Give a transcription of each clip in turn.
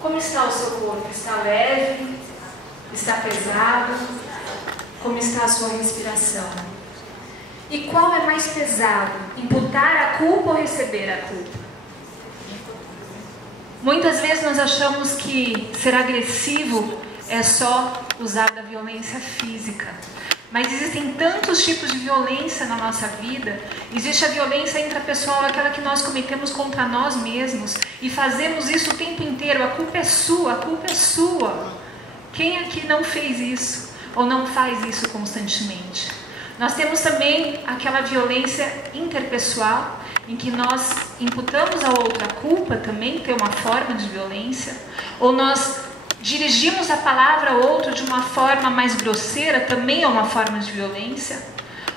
Como está o seu corpo? Está leve? Está pesado? Como está a sua respiração? E qual é mais pesado? Imputar a culpa ou receber a culpa? Muitas vezes nós achamos que ser agressivo é só usar da violência física. Mas existem tantos tipos de violência na nossa vida. Existe a violência intrapessoal, aquela que nós cometemos contra nós mesmos. E fazemos isso o tempo inteiro. A culpa é sua, a culpa é sua. Quem aqui não fez isso? Ou não faz isso constantemente? Nós temos também aquela violência interpessoal, em que nós imputamos ao outro a culpa, também tem uma forma de violência. Ou nós dirigimos a palavra ao outro de uma forma mais grosseira, também é uma forma de violência.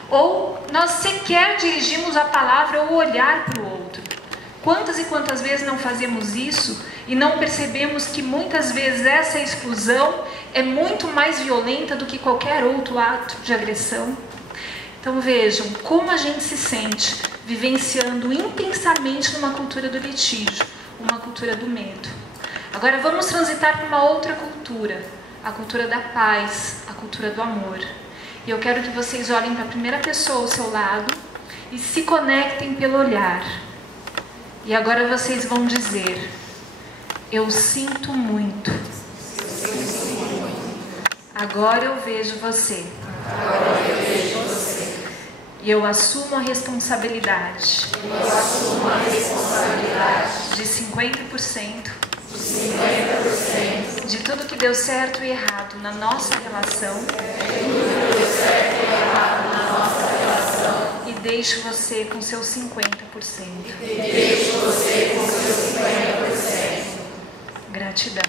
Ou nós sequer dirigimos a palavra ou olhar para o outro. Quantas e quantas vezes não fazemos isso e não percebemos que muitas vezes essa exclusão é muito mais violenta do que qualquer outro ato de agressão? Então vejam como a gente se sente vivenciando intensamente numa cultura do litígio, uma cultura do medo. Agora vamos transitar para uma outra cultura, a cultura da paz, a cultura do amor. E eu quero que vocês olhem para a primeira pessoa ao seu lado e se conectem pelo olhar. E agora vocês vão dizer: eu sinto muito. Agora eu vejo você. E eu assumo a responsabilidade. De 50%. De tudo que deu certo e errado na nossa relação. E deixo você com seus 50%. Gratidão.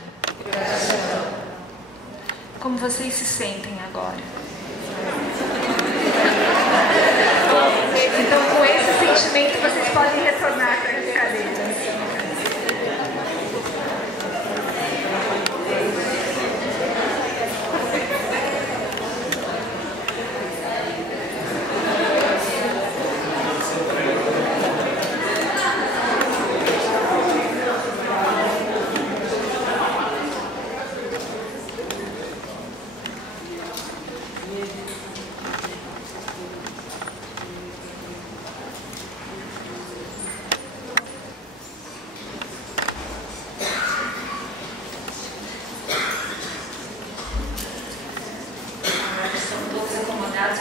Como vocês se sentem agora? Então, com esse sentimento, vocês podem retornar para as cadeiras.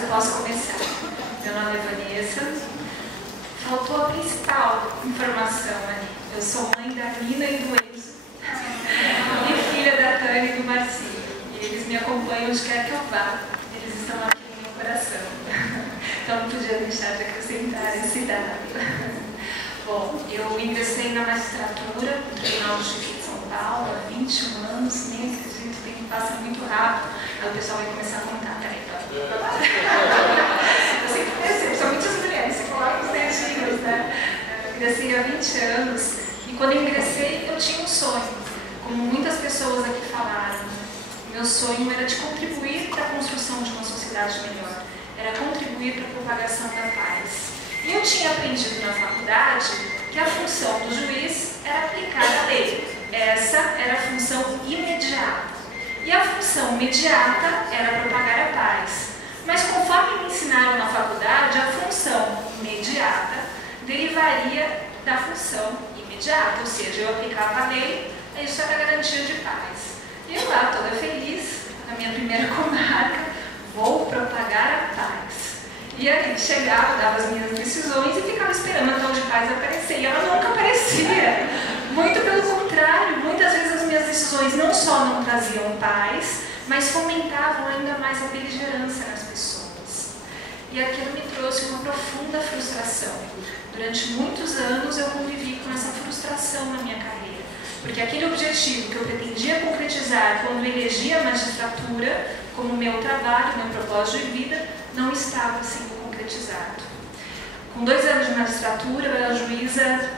Eu posso começar. Meu nome é Vanessa. Faltou a principal informação ali. Eu sou mãe da Nina e do Enzo e filha da Tânia e do Marcinho. E eles me acompanham onde quer que eu vá. Eles estão aqui no meu coração. Então não podia deixar de acrescentar esse dado. Bom, eu ingressei na magistratura no Tribunal de Justiça de São Paulo há 21 anos. Nem acredito, o tempo passa muito rápido. Aí o pessoal vai começar a contar. Eu sempre percebo, são muitas mulheres, você coloca os dedinhos, né? Eu ingressei há 20 anos e quando eu ingressei eu tinha um sonho, como muitas pessoas aqui falaram. Meu sonho era de contribuir para a construção de uma sociedade melhor, era contribuir para a propagação da paz. E eu tinha aprendido na faculdade que a função do juiz era aplicar a lei. imediata era propagar a paz. Mas conforme me ensinaram na faculdade, a função imediata derivaria da função imediata, ou seja, eu aplicava a lei, isso era garantia de paz. E eu lá, toda feliz, na minha primeira comarca, vou propagar a paz. E aí chegava, dava as minhas decisões e ficava esperando a tal de paz aparecer. E ela nunca aparecia. Muito pelo contrário, muitas vezes as minhas decisões não só não traziam paz, mas fomentavam ainda mais a beligerância nas pessoas. E aquilo me trouxe uma profunda frustração. Durante muitos anos eu convivi com essa frustração na minha carreira, porque aquele objetivo que eu pretendia concretizar quando elegi a magistratura como meu trabalho, meu propósito de vida, não estava sendo concretizado. Com 2 anos de magistratura, eu era juíza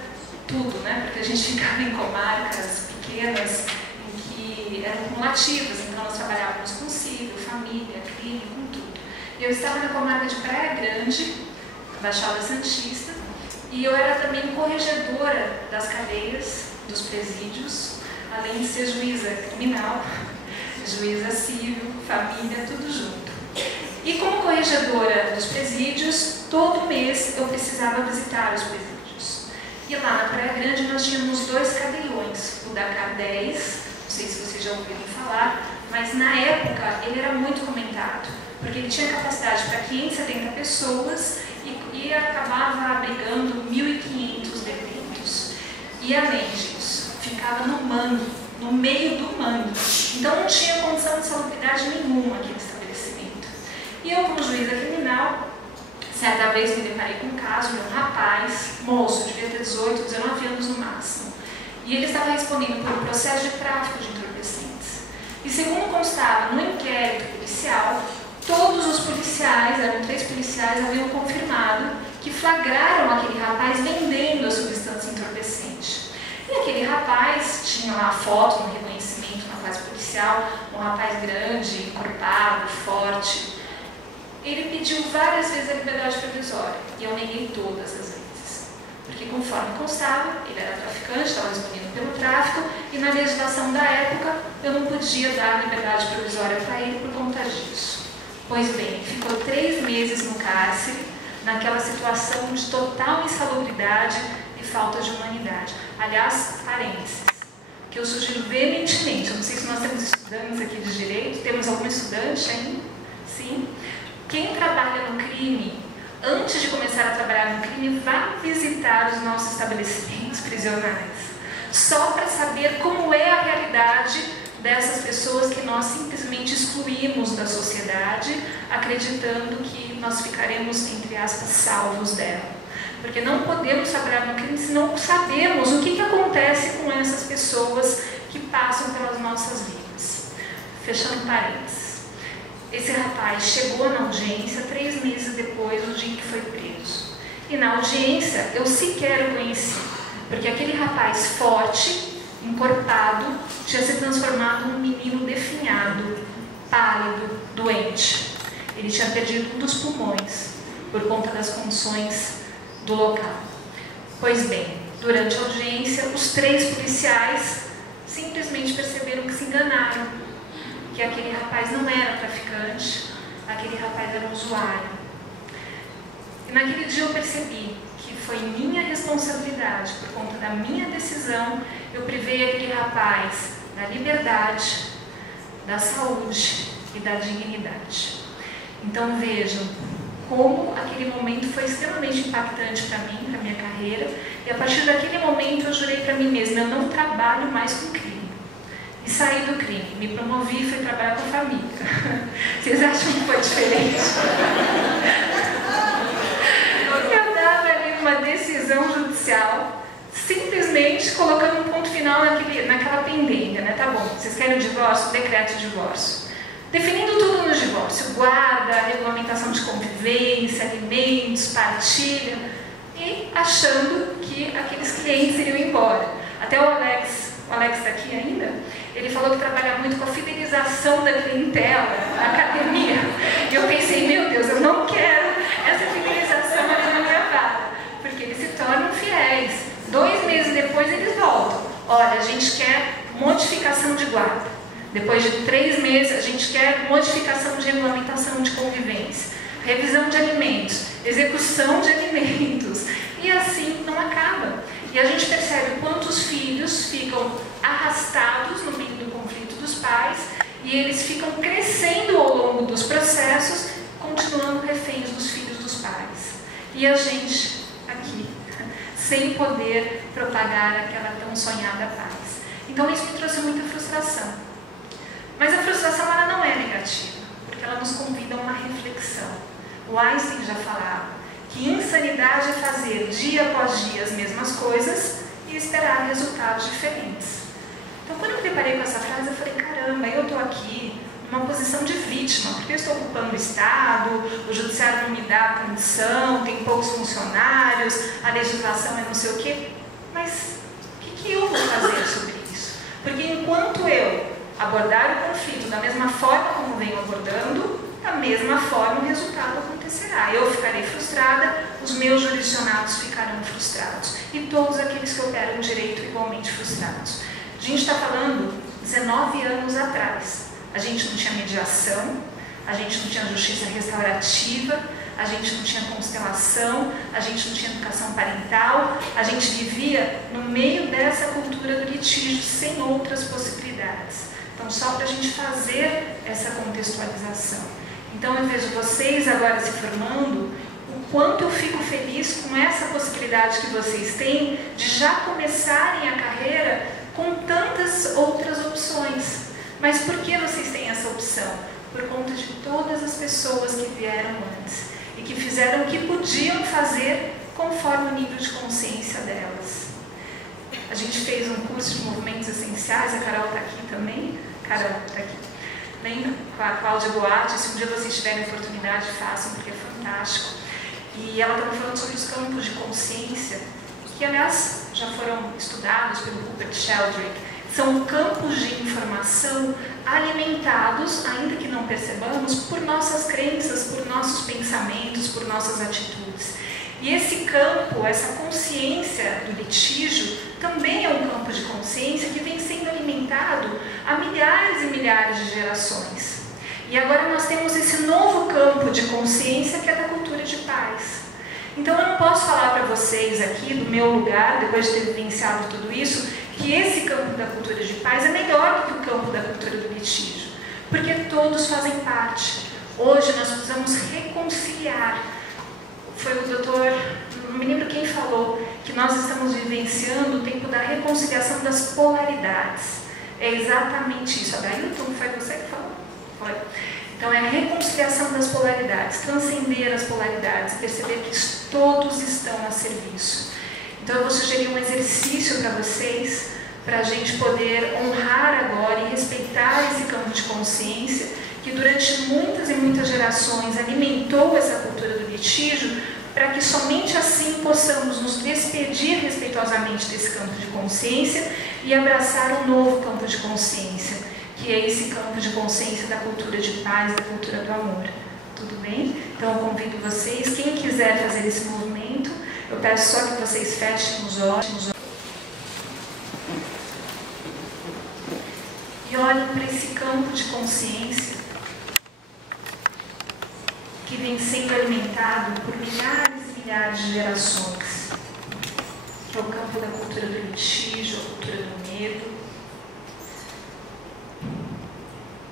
tudo, né? Porque a gente ficava em comarcas pequenas, em que eram cumulativas, então nós trabalhávamos com civil, família, crime, com tudo. E eu estava na comarca de Praia Grande, Baixada Santista, e eu era também corregedora das cadeias, dos presídios, além de ser juíza criminal, juíza civil, família, tudo junto. E como corregedora dos presídios, todo mês eu precisava visitar os presídios. E lá na Praia Grande nós tínhamos 2 cadeirões, o da K10, não sei se vocês já ouviram falar, mas na época ele era muito comentado, porque ele tinha capacidade para 570 pessoas e acabava abrigando 1.500 detentos. E além disso, ficava no mangue, no meio do mangue. Então não tinha condição de salubridade nenhuma aquele estabelecimento. E eu, como juíza criminal, certa vez me deparei com um caso de um rapaz, moço, devia ter 18, 19 anos no máximo. E ele estava respondendo por um processo de tráfico de entorpecentes. E segundo constava no inquérito policial, todos os policiais, eram 3 policiais, haviam confirmado que flagraram aquele rapaz vendendo a substância entorpecente. E aquele rapaz tinha lá a foto no reconhecimento na classe policial, um rapaz grande, encorpado, forte. Ele pediu várias vezes a liberdade provisória e eu neguei todas as vezes. Porque conforme constava, ele era traficante, estava respondendo pelo tráfico e na legislação da época eu não podia dar liberdade provisória para ele por conta disso. Pois bem, ficou 3 meses no cárcere, naquela situação de total insalubridade e falta de humanidade. Aliás, parênteses, que eu sugiro veementemente, eu não sei se nós temos estudantes aqui de direito, temos algum estudante ainda? Sim. Quem trabalha no crime, antes de começar a trabalhar no crime, vai visitar os nossos estabelecimentos prisionais, só para saber como é a realidade dessas pessoas que nós simplesmente excluímos da sociedade, acreditando que nós ficaremos, entre aspas, salvos dela. Porque não podemos trabalhar no crime se não sabemos o que acontece com essas pessoas que passam pelas nossas vidas. Fechando parênteses. Esse rapaz chegou na audiência 3 meses depois do dia em que foi preso. E na audiência eu sequer o conheci, porque aquele rapaz forte, encorpado, tinha se transformado num menino definhado, pálido, doente. Ele tinha perdido um dos pulmões por conta das condições do local. Pois bem, durante a audiência, os 3 policiais simplesmente perceberam que se enganaram, que aquele rapaz não era traficante, aquele rapaz era um usuário. E naquele dia eu percebi que foi minha responsabilidade, por conta da minha decisão, eu privei aquele rapaz da liberdade, da saúde e da dignidade. Então vejam como aquele momento foi extremamente impactante para mim, para minha carreira, e a partir daquele momento eu jurei para mim mesma, eu não trabalho mais com crime. E saí do crime, me promovi e fui trabalhar com família. Vocês acham que foi diferente? Eu dava ali uma decisão judicial, simplesmente colocando um ponto final naquela pendência, né? Tá bom, vocês querem o divórcio? Decreto de divórcio. Definindo tudo no divórcio, guarda, regulamentação de convivência, alimentos, partilha, e achando que aqueles clientes iriam embora. Até o Alex está aqui ainda, ele falou que trabalha muito com a fidelização da clientela na academia. E eu pensei, meu Deus, eu não quero essa fidelização ali na minha vaga, porque eles se tornam fiéis. 2 meses depois eles voltam. Olha, a gente quer modificação de guarda. Depois de 3 meses, a gente quer modificação de regulamentação de convivência, revisão de alimentos, execução de alimentos, e assim não acaba. E a gente percebe quantos filhos ficam arrastados no meio do conflito dos pais, e eles ficam crescendo ao longo dos processos, continuando reféns dos filhos dos pais. E a gente aqui, sem poder propagar aquela tão sonhada paz. Então isso me trouxe muita frustração. Mas a frustração, ela não é negativa, porque ela nos convida a uma reflexão. O Einstein já falava que insanidade é fazer dia após dia as mesmas coisas e esperar resultados diferentes. Então, quando eu me deparei com essa frase, eu falei, caramba, eu estou aqui numa posição de vítima, porque eu estou ocupando o Estado, o judiciário não me dá condição, tem poucos funcionários, a legislação é não sei o quê. Mas o que eu vou fazer sobre isso? Porque enquanto eu abordar o conflito da mesma forma como venho abordando, da mesma forma o resultado acontecerá. Eu ficarei frustrada, os meus jurisdicionados ficarão frustrados. E todos aqueles que operam direito igualmente frustrados. A gente está falando 19 anos atrás. A gente não tinha mediação, a gente não tinha justiça restaurativa, a gente não tinha constelação, a gente não tinha educação parental, a gente vivia no meio dessa cultura do litígio sem outras possibilidades. Então, só para a gente fazer essa contextualização. Então, eu vejo vocês agora se formando, o quanto eu fico feliz com essa possibilidade que vocês têm de já começarem a carreira com tantas outras opções. Mas por que vocês têm essa opção? Por conta de todas as pessoas que vieram antes e que fizeram o que podiam fazer conforme o nível de consciência delas. A gente fez um curso de movimentos essenciais, a Carol está aqui também. Carol está aqui. Lembra? Com a Cláudia Boatti, se um dia vocês tiverem oportunidade, façam, porque é fantástico. E ela estava falando sobre os campos de consciência, que aliás já foram estudados pelo Rupert Sheldrake. São campos de informação alimentados, ainda que não percebamos, por nossas crenças, por nossos pensamentos, por nossas atitudes. E esse campo, essa consciência do litígio, também é um campo de consciência que vem sendo alimentado há milhares e milhares de gerações. E agora nós temos esse novo campo de consciência que é da cultura de paz. Então eu não posso falar para vocês aqui, do meu lugar, depois de ter vivenciado tudo isso, que esse campo da cultura de paz é melhor do que o campo da cultura do litígio, porque todos fazem parte. Hoje nós precisamos reconciliar. Foi o doutor, não me lembro quem falou, que nós estamos vivenciando o tempo da reconciliação das polaridades. É exatamente isso. Adailton, foi você que falou? Foi. Então é a reconciliação das polaridades, transcender as polaridades, perceber que todos estão a serviço. Então eu vou sugerir um exercício para vocês, para a gente poder honrar agora e respeitar esse campo de consciência que durante muitas e muitas gerações alimentou essa cultura do litígio, para que somente assim possamos nos despedir respeitosamente desse campo de consciência e abraçar um novo campo de consciência, que é esse campo de consciência da cultura de paz, da cultura do amor. Tudo bem? Então eu convido vocês, quem quiser fazer esse movimento, eu peço só que vocês fechem os olhos e olhem para esse campo de consciência que vem sendo alimentado por milhares e milhares de gerações, que é o campo da cultura do litígio, a cultura do medo.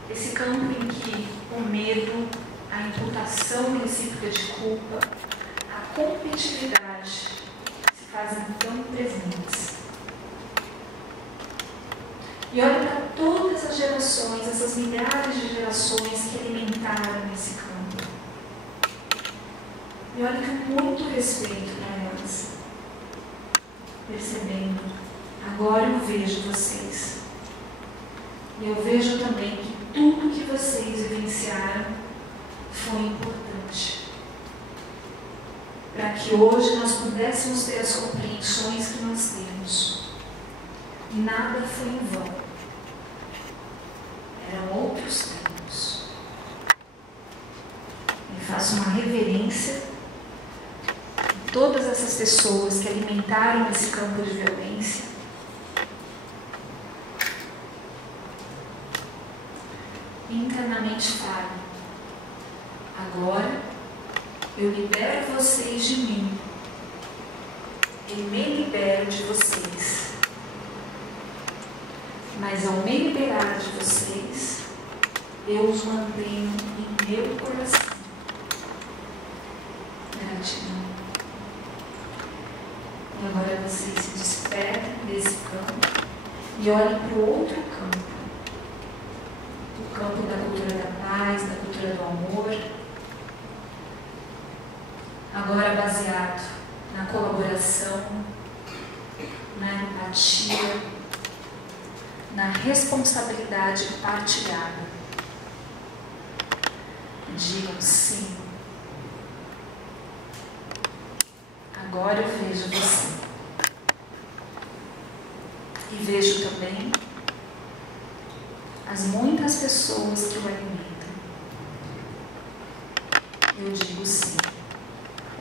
Esse campo em que o medo, a imputação recíproca de culpa, a competitividade se fazem tão presentes. E olha para todas as gerações, essas milhares de gerações que alimentaram esse campo. E olha com muito respeito para elas, percebendo, agora eu vejo vocês. E eu vejo também que tudo que vocês vivenciaram foi importante. Para que hoje nós pudéssemos ter as compreensões que nós temos. Nada foi em vão. Eram outros tempos. E faço uma reverência a todas essas pessoas que alimentaram esse campo de violência. internamente fale: agora eu libero vocês de mim e me libero de vocês. Mas ao me liberar de vocês, eu os mantenho em meu coração. Gratidão. E agora vocês se despertam desse campo e olhem para o outro campo. O campo da cultura da paz, da cultura do amor. Agora baseado na colaboração, na empatia, na responsabilidade partilhada. Digam sim. Agora eu vejo você. E vejo também as muitas pessoas que o alimentam. Eu digo sim.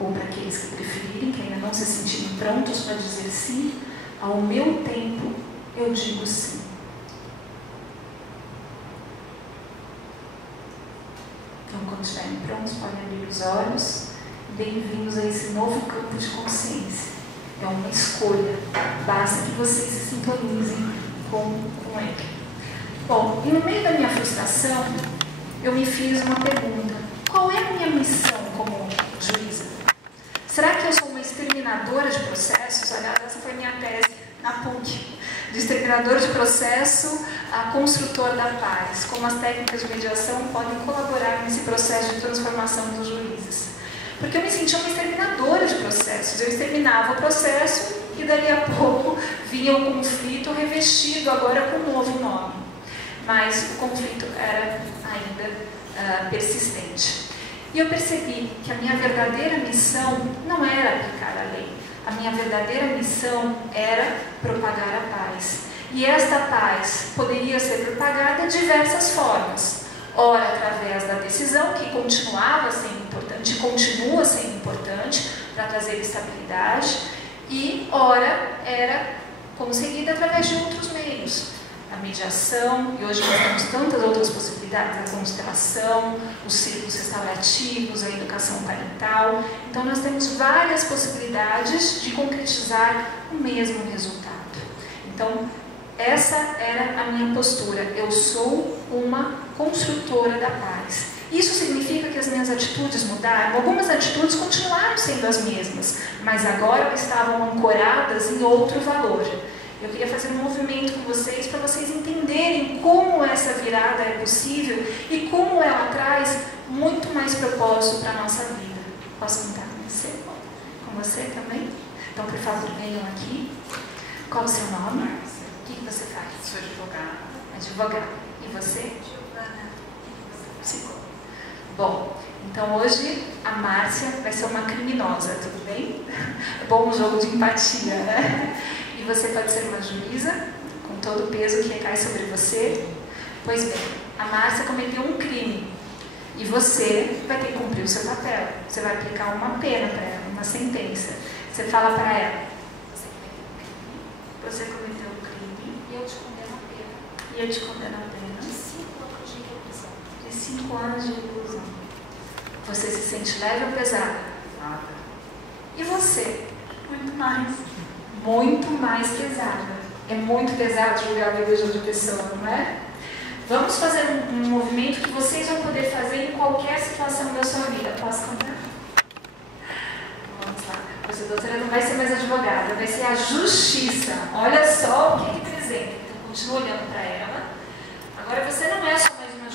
Ou para aqueles que preferirem, que ainda não se sentirem prontos para dizer sim, ao meu tempo eu digo sim. Então, quando estiverem prontos, podem abrir os olhos. Bem-vindos a esse novo campo de consciência. É uma escolha. Basta que vocês se sintonizem com ele. Bom, e no meio da minha frustração, eu me fiz uma pergunta. Qual é a minha missão como juíza? Será que eu sou uma exterminadora de processos? Aliás, essa foi a minha tese na PUC. De exterminador de processo a construtor da paz. Como as técnicas de mediação podem colaborar nesse processo de transformação dos juízes. Porque eu me sentia uma exterminadora de processos. Eu exterminava o processo e dali a pouco vinha o conflito revestido agora com um novo nome. Mas o conflito era ainda persistente. E eu percebi que a minha verdadeira missão não era aplicar a lei. A minha verdadeira missão era propagar a paz. E esta paz poderia ser propagada de diversas formas. Ora, através da decisão, que continuava sendo importante, continua sendo importante para trazer estabilidade, e ora era conseguida através de outros meios. A mediação, e hoje nós temos tantas outras possibilidades, a constelação, os círculos restaurativos, a educação parental. Então nós temos várias possibilidades de concretizar o mesmo resultado. Então, essa era a minha postura. Eu sou uma construtora da paz. Isso significa que as minhas atitudes mudaram? Algumas atitudes continuaram sendo as mesmas, mas agora estavam ancoradas em outro valor. Eu queria fazer um movimento com vocês para vocês entenderem como essa virada é possível e como ela traz muito mais propósito para a nossa vida. Posso sentar com você? Com você também? Então, por favor, venham aqui. Qual o seu nome? O que você faz? Sou advogada. Advogada. E você? Giovana. Psicóloga. Bom, então hoje a Márcia vai ser uma criminosa, tudo bem? É bom um jogo de empatia, né? E você pode ser uma juíza, com todo o peso que recai sobre você. Pois bem, a Márcia cometeu um crime. E você vai ter que cumprir o seu papel. Você vai aplicar uma pena para ela, uma sentença. Você fala para ela: você cometeu um crime e eu te condeno a pena. E eu te condeno a pena de 5 anos de reclusão. De 5 anos de reclusão. Você se sente leve ou pesada? Nada. E você? Muito mais. Muito mais pesada. É muito pesado julgar a vida de outra pessoa, não é? Vamos fazer um movimento que vocês vão poder fazer em qualquer situação da sua vida. Posso contar? Vamos lá. Você, doutora, não vai ser mais advogada, vai ser a justiça. Olha só o que representa. Então, continua olhando para ela. Agora, você não é só mais uma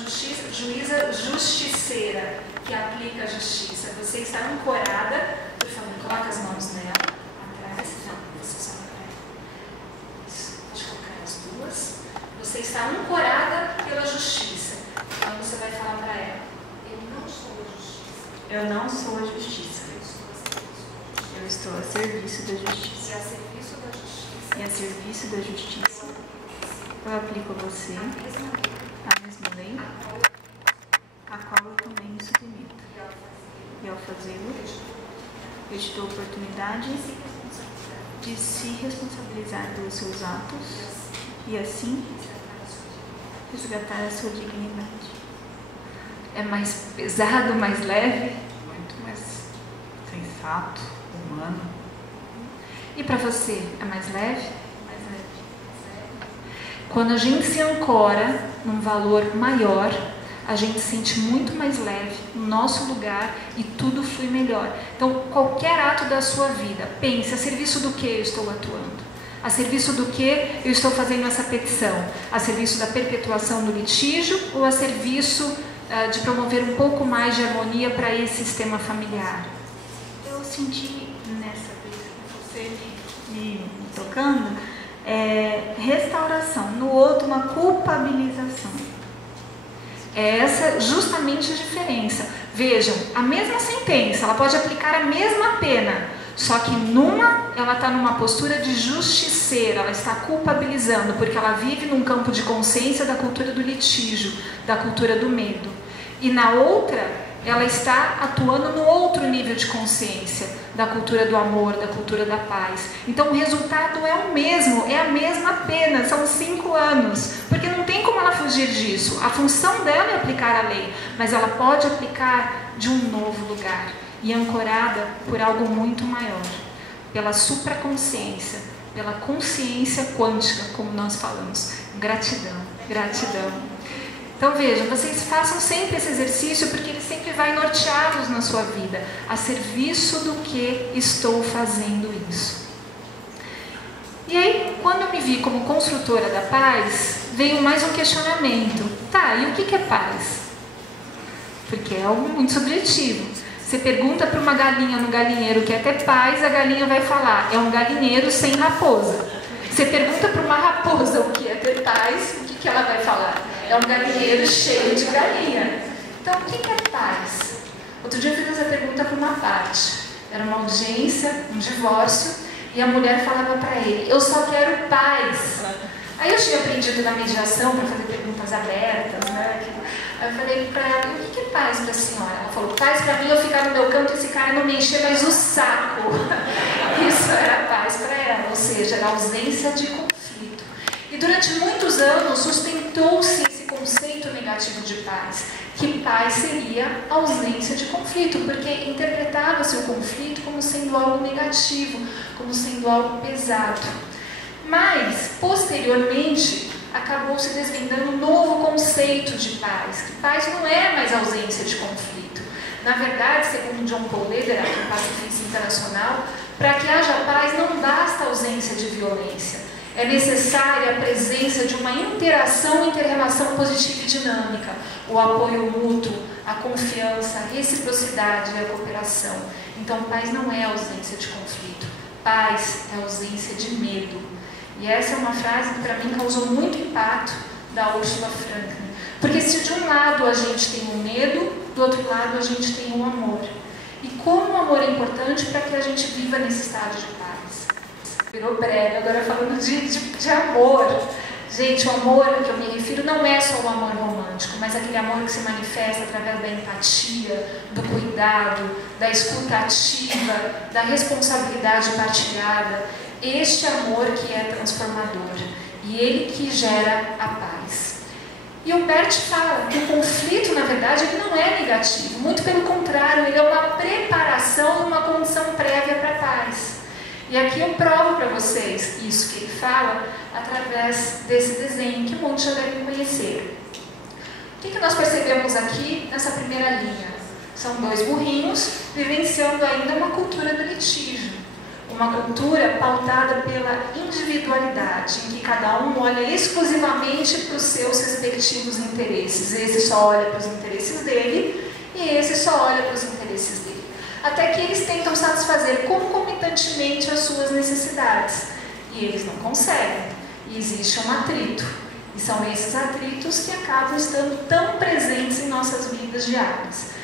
juíza justiceira que aplica a justiça. Você está ancorada. Por favor, coloca as mãos nela. Atrás. Não, você só vai para ela. Isso. Pode colocar as duas. Você está ancorada pela justiça. Então, você vai falar para ela: eu não sou a justiça. Eu não sou a justiça. Eu estou a serviço da justiça. E a serviço da justiça. E a serviço da justiça, eu aplico a você a mesma lei a qual eu também me submeto. E ao fazê-lo, eu te dou a oportunidade de se responsabilizar pelos seus atos e assim resgatar a sua dignidade. É mais pesado, mais leve? Muito mais sensato, humano. E para você, é mais leve? Mais leve. Quando a gente se ancora num valor maior, a gente se sente muito mais leve no nosso lugar e tudo flui melhor. Então, qualquer ato da sua vida, pense, a serviço do que eu estou atuando? A serviço do que eu estou fazendo essa petição? A serviço da perpetuação do litígio ou a serviço de promover um pouco mais de harmonia para esse sistema familiar? Eu senti nessa vez que você me tocando, restauração. No outro, uma culpabilização. É essa justamente a diferença. Vejam, a mesma sentença, ela pode aplicar a mesma pena, só que numa, ela está numa postura de justiceira, ela está culpabilizando, porque ela vive num campo de consciência da cultura do litígio, da cultura do medo. E na outra, ela está atuando no outro nível de consciência, da cultura do amor, da cultura da paz. Então o resultado é o mesmo, é a mesma pena, são 5 anos, porque não tem como ela fugir disso. A função dela é aplicar a lei, mas ela pode aplicar de um novo lugar e ancorada por algo muito maior, pela supraconsciência, pela consciência quântica, como nós falamos. Gratidão, gratidão. Então vejam, vocês façam sempre esse exercício, porque ele sempre vai norteá-los na sua vida, a serviço do que estou fazendo isso. E aí, quando eu me vi como construtora da paz, veio mais um questionamento. Tá, e o que é paz? Porque é algo muito subjetivo. Você pergunta para uma galinha no galinheiro que é ter paz, a galinha vai falar, é um galinheiro sem raposa. Você pergunta para uma raposa o que é ter paz, o que ela vai falar? É um galinheiro cheio de galinha. Então, o que é paz? Outro dia eu fiz essa pergunta para uma parte. Era uma audiência, um divórcio, e a mulher falava para ele, eu só quero paz. Aí eu tinha aprendido na mediação para fazer perguntas abertas, né? Aí eu falei para ela, o que é paz para a senhora? Ela falou, paz para mim eu ficar no meu canto e esse cara não me encher mais o saco. Isso era paz para ela, ou seja, era ausência de conflito. E durante muitos anos sustentou-se esse conceito negativo de paz, que paz seria ausência de conflito, porque interpretava-se o conflito como sendo algo negativo, como sendo algo pesado. Mas, posteriormente, acabou se desvendando um novo conceito de paz, que paz não é mais ausência de conflito. Na verdade, segundo John Paul Lederer, que é pacifista internacional, para que haja paz não basta a ausência de violência. É necessária a presença de uma interação, inter-relação positiva e dinâmica, o apoio mútuo, a confiança, a reciprocidade e a cooperação. Então, paz não é ausência de conflito, paz é ausência de medo. E essa é uma frase que para mim causou muito impacto da Ursula Franklin. Porque se de um lado a gente tem o medo, do outro lado a gente tem o amor. E como o amor é importante para que a gente viva nesse estado de paz. Virou breve, agora falando de amor. Gente, o amor a que eu me refiro não é só o amor romântico, mas aquele amor que se manifesta através da empatia, do cuidado, da escuta ativa, da responsabilidade partilhada. Este amor que é transformador e ele que gera a paz. E o Bert fala que o conflito, na verdade, ele não é negativo, muito pelo contrário, ele é uma preparação, uma condição prévia para a paz. E aqui eu provo para vocês isso que ele fala através desse desenho que muitos já devem conhecer. O que nós percebemos aqui nessa primeira linha? São 2 burrinhos vivenciando ainda uma cultura do litígio. Uma cultura pautada pela individualidade, em que cada um olha exclusivamente para os seus respectivos interesses. Esse só olha para os interesses dele e esse só olha para os interesses dele. Até que eles tentam satisfazer concomitantemente as suas necessidades. E eles não conseguem. E existe um atrito. E são esses atritos que acabam estando tão presentes em nossas vidas diárias.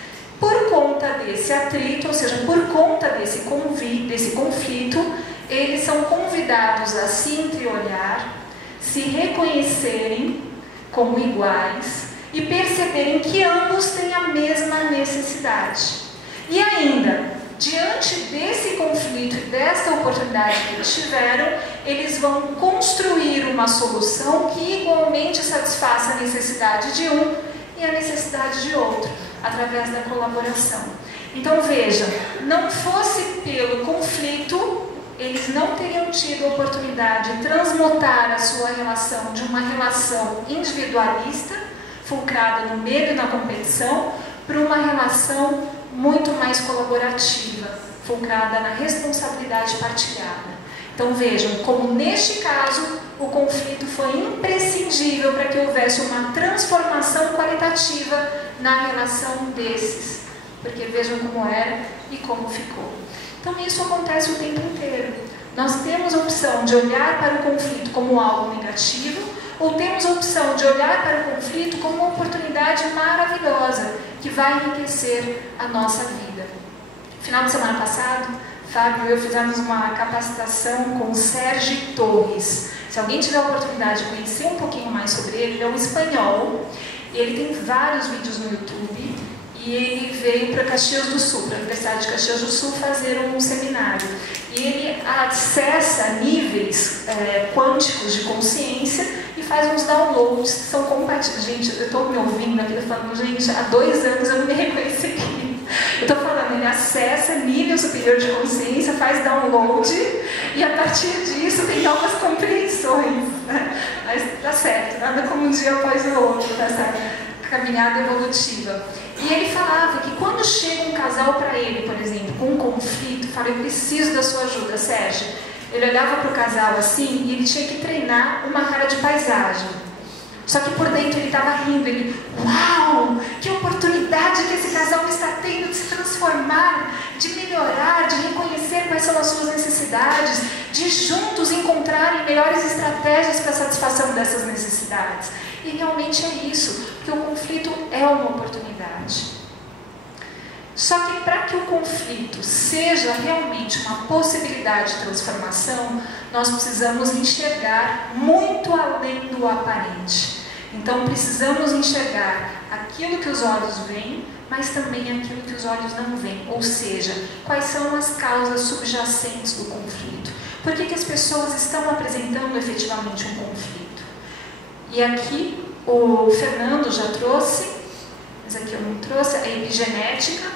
Por conta desse atrito, ou seja, por conta desse conflito, eles são convidados a se entreolhar, se reconhecerem como iguais e perceberem que ambos têm a mesma necessidade. E ainda, diante desse conflito e dessa oportunidade que eles tiveram, eles vão construir uma solução que igualmente satisfaça a necessidade necessidade de um e a necessidade de outro, através da colaboração. Então veja, não fosse pelo conflito, eles não teriam tido a oportunidade de transmutar a sua relação de uma relação individualista, fulcrada no medo e na competição, para uma relação muito mais colaborativa, fulcrada na responsabilidade partilhada. Então vejam, como neste caso, o conflito foi imprescindível para que houvesse uma transformação qualitativa na relação desses. Porque vejam como era e como ficou. Então isso acontece o tempo inteiro. Nós temos a opção de olhar para o conflito como algo negativo, ou temos a opção de olhar para o conflito como uma oportunidade maravilhosa, que vai enriquecer a nossa vida. No final de semana passado, Fábio e eu fizemos uma capacitação com o Sérgio Torres. Se alguém tiver a oportunidade de conhecer um pouquinho mais sobre ele, ele é um espanhol, ele tem vários vídeos no YouTube, e ele veio para Caxias do Sul, para a Universidade de Caxias do Sul, fazer um seminário. E ele acessa níveis quânticos de consciência e faz uns downloads que são compatíveis. Gente, eu estou me ouvindo aqui, falando, gente, há 2 anos eu não me reconheci aqui. Eu estou falando, ele acessa nível superior de consciência, faz download e a partir disso tem novas compreensões. Mas tá certo, nada como um dia após o outro, nessa caminhada evolutiva. E ele falava que quando chega um casal para ele, por exemplo, com um conflito, fala, eu preciso da sua ajuda, Sérgio. Ele olhava para o casal assim e ele tinha que treinar uma cara de paisagem. Só que por dentro ele estava rindo, ele, uau, que oportunidade que esse casal está tendo de se transformar, de melhorar, de reconhecer quais são as suas necessidades, de juntos encontrarem melhores estratégias para a satisfação dessas necessidades. E realmente é isso, porque o conflito é uma oportunidade. Só que para que o conflito seja realmente uma possibilidade de transformação, nós precisamos enxergar muito além do aparente. Então precisamos enxergar aquilo que os olhos veem, mas também aquilo que os olhos não veem. Ou seja, quais são as causas subjacentes do conflito. Por que as pessoas estão apresentando efetivamente um conflito? E aqui o Fernando já trouxe, mas aqui eu não trouxe, a epigenética,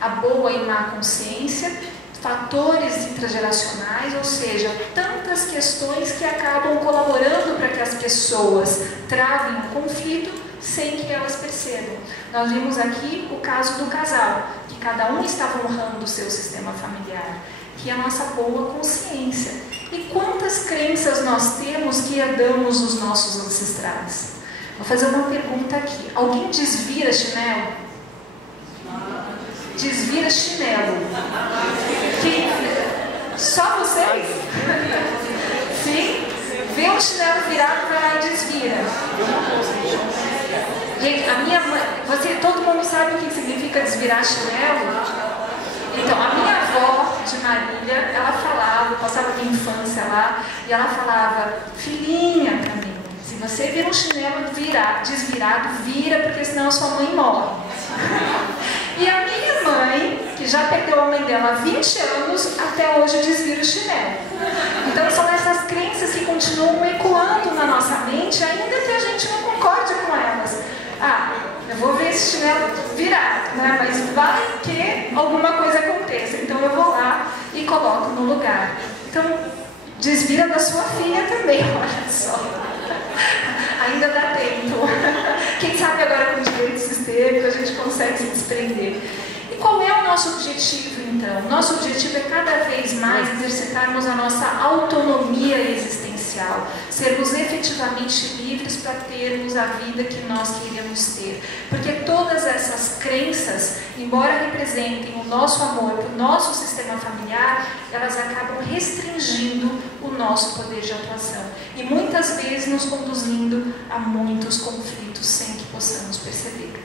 a boa e má consciência, fatores intrageracionais, ou seja, tantas questões que acabam colaborando para que as pessoas travem o conflito sem que elas percebam. Nós vimos aqui o caso do casal, que cada um estava honrando o seu sistema familiar, que é a nossa boa consciência. E quantas crenças nós temos que herdamos dos nossos ancestrais? Vou fazer uma pergunta aqui. Alguém desvira chinelo? Desvira chinelo. Quem? Só vocês? Sim? Vê um chinelo virado, vai lá e desvira. Gente, a minha mãe... todo mundo sabe o que significa desvirar chinelo? Então, a minha avó de Marília, ela falava, passava minha infância lá, e ela falava, filhinha pra mim, se você vir um chinelo desvirado, vira, porque senão a sua mãe morre. E a minha mãe, que já perdeu a mãe dela há 20 anos, até hoje desvira o chinelo. Então são essas crenças que continuam ecoando na nossa mente, ainda que a gente não concorde com elas. Ah, eu vou ver esse chinelo virar, né? Mas vai que alguma coisa aconteça. Então eu vou lá e coloco no lugar. Então, desvira da sua filha também, olha só. Ainda dá tempo. Quem sabe agora com o direito sistêmico a gente consegue se desprender. E qual é o nosso objetivo, então? Nosso objetivo é cada vez mais exercitarmos a nossa autonomia existencial, sermos efetivamente livres para termos a vida que nós queríamos ter. Porque todas essas crenças, embora representem o nosso amor para o nosso sistema familiar, elas acabam restringindo o nosso poder de atuação. E muitas vezes nos conduzindo a muitos conflitos sem que possamos perceber.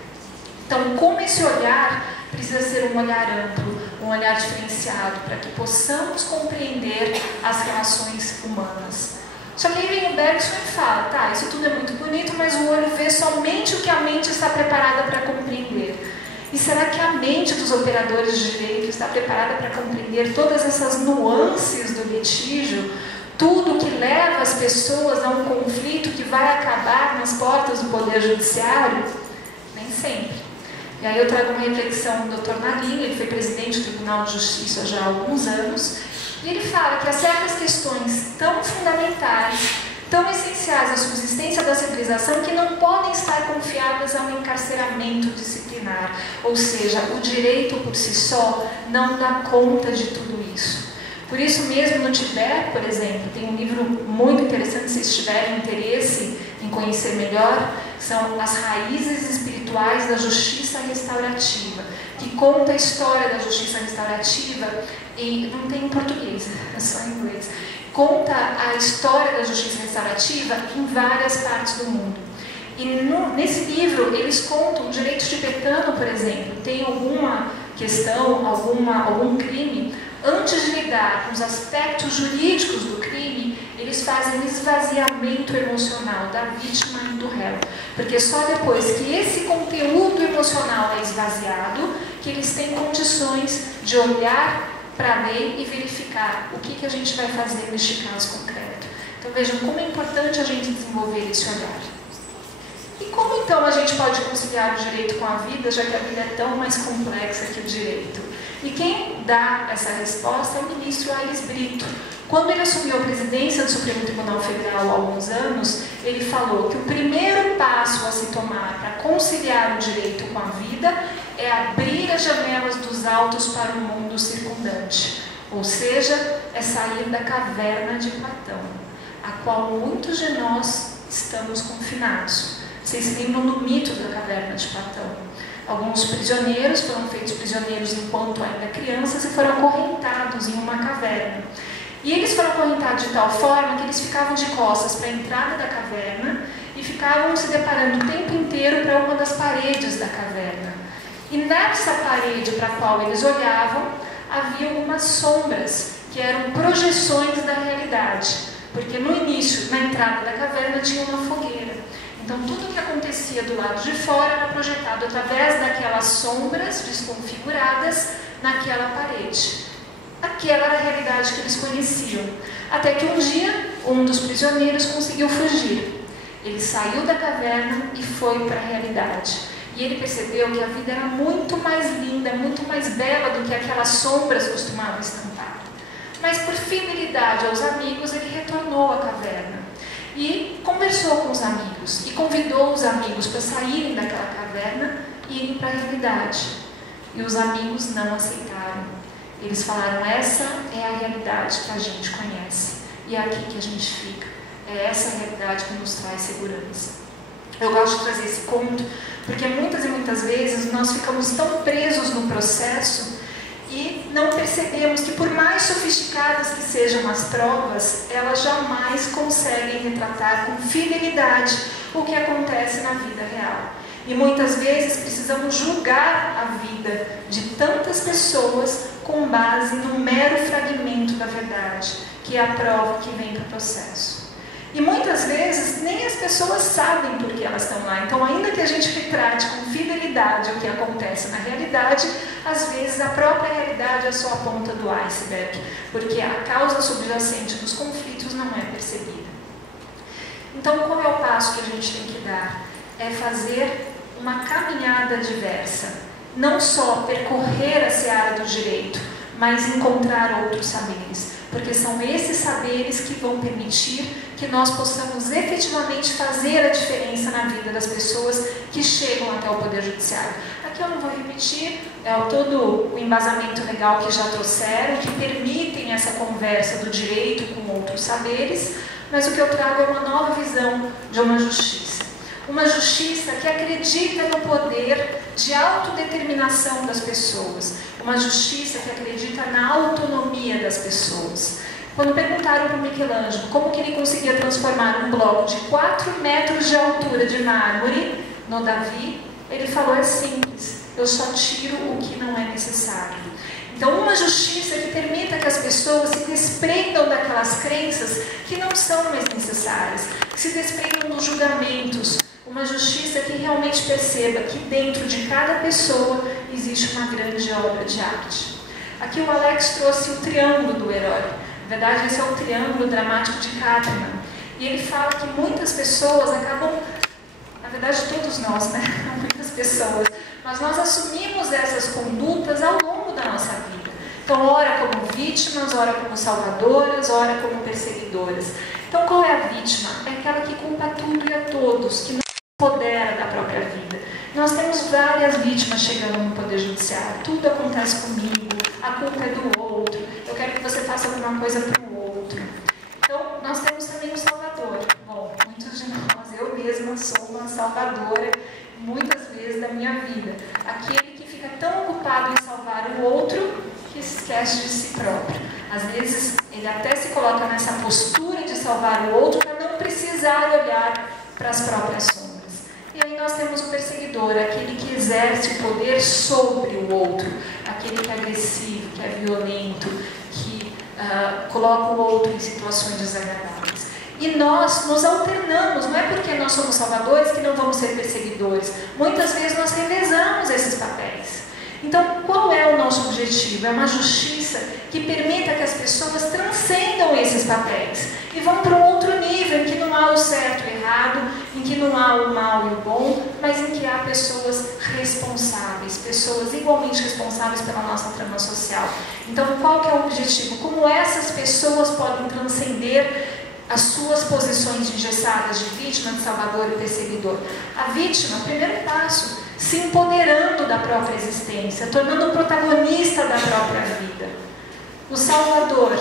Então, como esse olhar precisa ser um olhar amplo, um olhar diferenciado, para que possamos compreender as relações humanas. Só que aí vem o Bergson e fala, tá, isso tudo é muito bonito, mas o olho vê somente o que a mente está preparada para compreender. E será que a mente dos operadores de direito está preparada para compreender todas essas nuances do litígio, tudo que leva as pessoas a um conflito que vai acabar nas portas do Poder Judiciário? Nem sempre. E aí eu trago uma reflexão do Dr. Nalini, ele foi presidente do Tribunal de Justiça já há alguns anos, e ele fala que há certas questões tão fundamentais, tão essenciais à subsistência da civilização, que não podem estar confiadas a um encarceramento disciplinar. Ou seja, o direito por si só não dá conta de tudo isso. Por isso mesmo, no Tibete, por exemplo, tem um livro muito interessante, se vocês tiverem interesse em conhecer melhor, são As Raízes Espirituais da Justiça Restaurativa, que conta a história da justiça restaurativa, e não tem em português, é só em inglês. Conta a história da justiça restaurativa em várias partes do mundo. E nesse livro, eles contam o direito tibetano, por exemplo, tem alguma questão, algum crime, antes de lidar com os aspectos jurídicos do crime, eles fazem um esvaziamento emocional da vítima e do réu. Porque só depois que esse conteúdo emocional é esvaziado, que eles têm condições de olhar para a lei e verificar o que a gente vai fazer neste caso concreto. Então vejam como é importante a gente desenvolver esse olhar. E como então a gente pode conciliar o direito com a vida, já que a vida é tão mais complexa que o direito? E quem dá essa resposta é o ministro Aires Brito. Quando ele assumiu a presidência do Supremo Tribunal Federal há alguns anos, ele falou que o primeiro passo a se tomar para conciliar o direito com a vida é abrir as janelas dos autos para o mundo circundante. Ou seja, é sair da caverna de Platão, a qual muitos de nós estamos confinados. Vocês se lembram do mito da caverna de Platão? Alguns prisioneiros foram feitos prisioneiros enquanto ainda crianças e foram acorrentados em uma caverna. E eles foram acorrentados de tal forma que eles ficavam de costas para a entrada da caverna e ficavam se deparando o tempo inteiro para uma das paredes da caverna. E nessa parede para a qual eles olhavam, havia algumas sombras, que eram projeções da realidade. Porque no início, na entrada da caverna, tinha uma fogueira. Então, tudo o que acontecia do lado de fora era projetado através daquelas sombras desconfiguradas naquela parede. Aquela era a realidade que eles conheciam. Até que um dia, um dos prisioneiros conseguiu fugir. Ele saiu da caverna e foi para a realidade. E ele percebeu que a vida era muito mais linda, muito mais bela do que aquelas sombras costumavam estampar. Mas, por fidelidade aos amigos, ele retornou à caverna. E conversou com os amigos, e convidou os amigos para saírem daquela caverna e irem para a realidade. E os amigos não aceitaram. Eles falaram, essa é a realidade que a gente conhece, e é aqui que a gente fica. É essa a realidade que nos traz segurança. Eu gosto de trazer esse conto, porque muitas e muitas vezes nós ficamos tão presos no processo e não percebemos que, por mais sofisticadas que sejam as provas, elas jamais conseguem retratar com fidelidade o que acontece na vida real. E muitas vezes precisamos julgar a vida de tantas pessoas com base num mero fragmento da verdade, que é a prova que vem do processo. E muitas vezes nem as pessoas sabem por que elas estão lá. Então, ainda que a gente retrate com fidelidade o que acontece na realidade, às vezes a própria realidade é só a ponta do iceberg, porque a causa subjacente dos conflitos não é percebida. Então, qual é o passo que a gente tem que dar? É fazer uma caminhada diversa. Não só percorrer a seara do direito, mas encontrar outros saberes. Porque são esses saberes que vão permitir que nós possamos efetivamente fazer a diferença na vida das pessoas que chegam até o Poder Judiciário. Aqui eu não vou repetir todo o embasamento legal que já trouxeram, que permitem essa conversa do direito com outros saberes, mas o que eu trago é uma nova visão de uma justiça. Uma justiça que acredita no poder de autodeterminação das pessoas. Uma justiça que acredita na autonomia das pessoas. Quando perguntaram para o Michelangelo como que ele conseguia transformar um bloco de 4 metros de altura de mármore no Davi, ele falou, é simples, eu só tiro o que não é necessário. Então, uma justiça que permita que as pessoas se desprendam daquelas crenças que não são mais necessárias, que se desprendam dos julgamentos. Uma justiça que realmente perceba que dentro de cada pessoa existe uma grande obra de arte. Aqui o Alex trouxe o triângulo do herói. verdade, esse é o triângulo dramático de Kahneman. E ele fala que muitas pessoas acabam, na verdade todos nós, né? Muitas pessoas, mas nós assumimos essas condutas ao longo da nossa vida. Então, ora como vítimas, ora como salvadoras, ora como perseguidoras. Então, qual é a vítima? É aquela que culpa tudo e a todos, que não se empodera da própria vida. Nós temos várias vítimas chegando no Poder Judiciário. Tudo acontece comigo, a culpa é do outro, eu quero que você faça alguma coisa para o outro. Então, nós temos também o Salvador. Bom, muitos de nós, eu mesma sou uma salvadora, muitas vezes da minha vida. Aquele que fica tão ocupado em salvar o outro, que se esquece de si próprio. Às vezes, ele até se coloca nessa postura de salvar o outro para não precisar olhar para as próprias sombras. E aí nós temos o perseguidor, aquele que exerce o poder sobre o outro, aquele que é agressivo, que é violento, que coloca o outro em situações desagradáveis. E nós nos alternamos, não é porque nós somos salvadores que não vamos ser perseguidores. Muitas vezes nós revezamos esses papéis. Então, qual é o nosso objetivo? É uma justiça que permita que as pessoas transcendam esses papéis e vão para um outro nível, em que não há o certo e o errado, em que não há o mal e o bom, mas em que há pessoas responsáveis, pessoas igualmente responsáveis pela nossa trama social. Então, qual que é o objetivo? Como essas pessoas podem transcender as suas posições engessadas de vítima, de salvador e perseguidor? A vítima, primeiro passo, se empoderando da própria existência, tornando protagonista da própria vida. O salvador,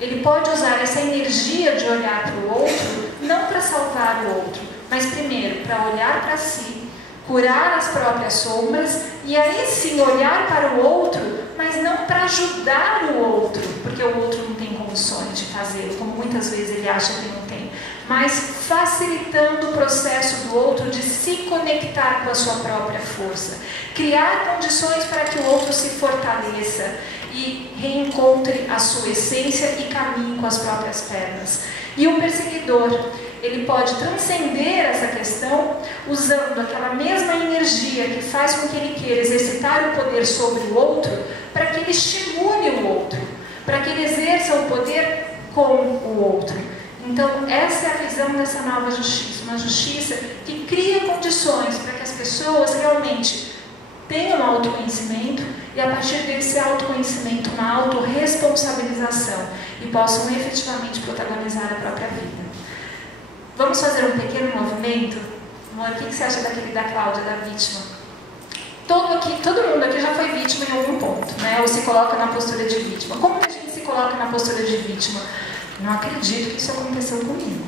ele pode usar essa energia de olhar para o outro, não para salvar o outro, mas primeiro para olhar para si, curar as próprias sombras e aí sim olhar para o outro, mas não para ajudar o outro, porque o outro não tem condições de fazê-lo, como muitas vezes ele acha que não tem, mas facilitando o processo do outro de se conectar com a sua própria força, criar condições para que o outro se fortaleça e reencontre a sua essência e caminhe com as próprias pernas. E o perseguidor, ele pode transcender essa questão usando aquela mesma energia que faz com que ele queira exercitar o poder sobre o outro, para que ele estimule o outro, para que ele exerça o poder com o outro. Então, essa é a visão dessa nova justiça, uma justiça que cria condições para que as pessoas realmente tenham autoconhecimento e, a partir desse autoconhecimento, uma autorresponsabilização e possam efetivamente protagonizar a própria vida. Vamos fazer um pequeno movimento? Amor, o que você acha daquele da Cláudia, da vítima? Todo mundo aqui já foi vítima em algum ponto, né? Ou se coloca na postura de vítima. Como que a gente se coloca na postura de vítima? Não acredito que isso aconteceu comigo.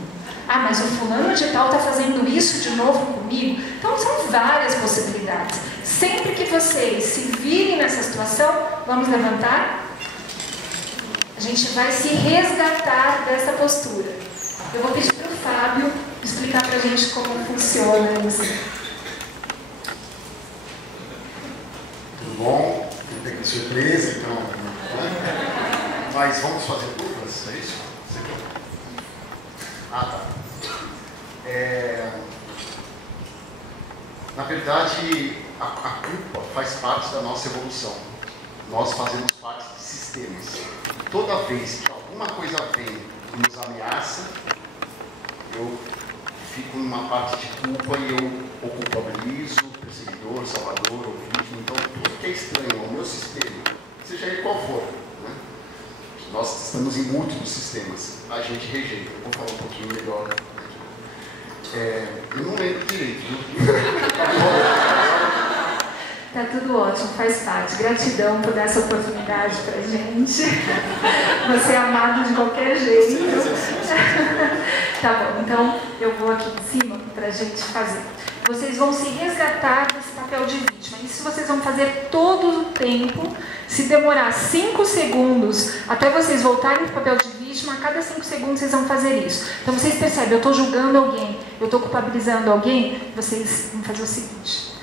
Ah, mas o fulano de tal está fazendo isso de novo comigo? Então, são várias possibilidades. Sempre que vocês se virem nessa situação, vamos levantar? A gente vai se resgatar dessa postura. Eu vou pedir para o Fábio explicar para a gente como funciona isso. Tudo bom? Eu peguei de surpresa, então... Mas vamos fazer curvas, é isso? Ah, tá. Na verdade, a culpa faz parte da nossa evolução. Nós fazemos parte de sistemas. E toda vez que alguma coisa vem e nos ameaça, eu fico numa parte de culpa e eu ou culpabilizo, perseguidor, salvador ou vítima. Então, tudo que é estranho ao meu sistema, seja ele qual for, né? Nós estamos em múltiplos sistemas, a gente rejeita. Eu vou falar um pouquinho melhor. Eu não lembro direito, viu? Tá tudo ótimo, faz parte. Gratidão por dar essa oportunidade pra gente. Você é amado de qualquer jeito. Tá bom, então eu vou aqui em cima pra gente fazer. Vocês vão se resgatar desse papel de vítima. Isso vocês vão fazer todo o tempo. Se demorar 5 segundos até vocês voltarem para o papel de vítima, a cada 5 segundos vocês vão fazer isso. Então vocês percebem, eu estou julgando alguém, eu estou culpabilizando alguém, vocês vão fazer o seguinte.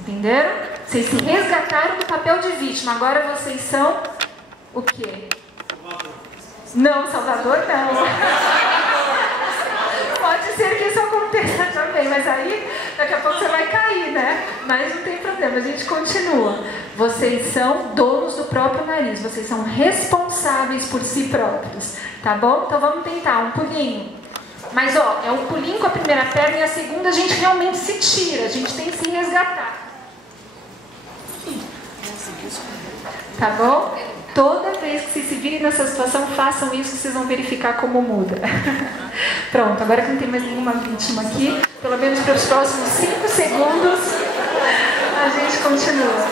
Entenderam? Vocês se resgataram do papel de vítima, agora vocês são o quê? Salvador. Não, Salvador não. Pode ser que isso aconteça também, mas aí Daqui a pouco você vai cair, né? Mas não tem problema, a gente continua. Vocês são donos do próprio nariz, vocês são responsáveis por si próprios, tá bom? Então vamos tentar um pulinho. Mas ó, é um pulinho com a primeira perna e a segunda a gente realmente se tira, a gente tem que se resgatar. Tá bom? Toda vez que vocês se virem nessa situação, façam isso que vocês vão verificar como muda. Pronto, agora que não tem mais nenhuma vítima aqui, pelo menos para os próximos 5 segundos, a gente continua.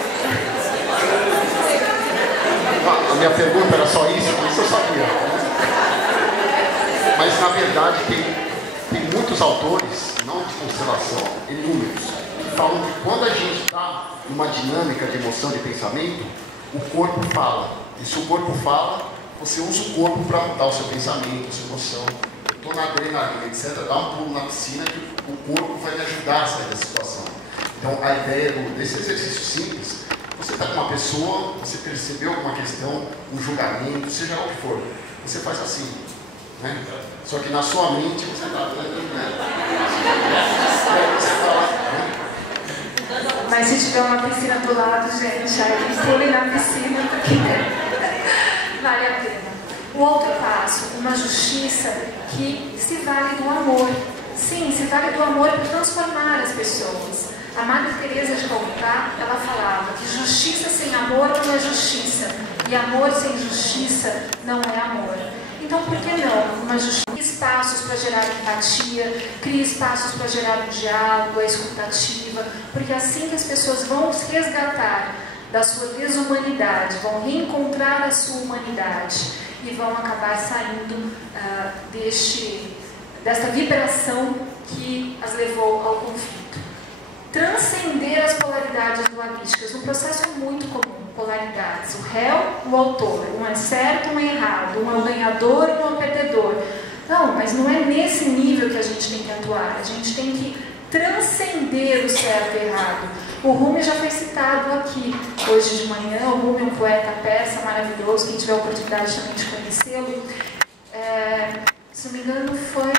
A minha pergunta era só isso eu sabia. Mas na verdade tem muitos autores, não de constelação, inúmeros, que falam que quando a gente está numa dinâmica de emoção, de pensamento, o corpo fala. E se o corpo fala, você usa o corpo para mudar o seu pensamento, a sua emoção. Eu estou na adrenalina, etc. Dá um pulo na piscina que o corpo vai me ajudar a sair da situação. Então a ideia desse exercício simples, você está com uma pessoa, você percebeu alguma questão, um julgamento, seja lá o que for, você faz assim, né? Só que na sua mente você está... Você fala... Mas se tiver uma piscina do lado, gente, aí pule na piscina porque vale a pena. O outro passo, uma justiça que se vale do amor. Sim, se vale do amor para transformar as pessoas. A Madre Teresa de Calcutá, ela falava que justiça sem amor não é justiça, e amor sem justiça não é amor. Então, por que não? Uma justiça. Crie espaços para gerar empatia, crie espaços para gerar o diálogo, a escutativa, porque é assim que as pessoas vão se resgatar da sua desumanidade, vão reencontrar a sua humanidade e vão acabar saindo desta vibração que as levou ao conflito. Transcender as polaridades dualísticas, um processo muito comum. Polaridades, o réu, o autor, um é certo, um é errado, um é o ganhador e um é o perdedor. Não, mas não é nesse nível que a gente tem que atuar, a gente tem que transcender o certo e errado. O Rumi já foi citado aqui hoje de manhã. O Rumi é um poeta persa maravilhoso, quem tiver a oportunidade também de conhecê-lo. Se não me engano foi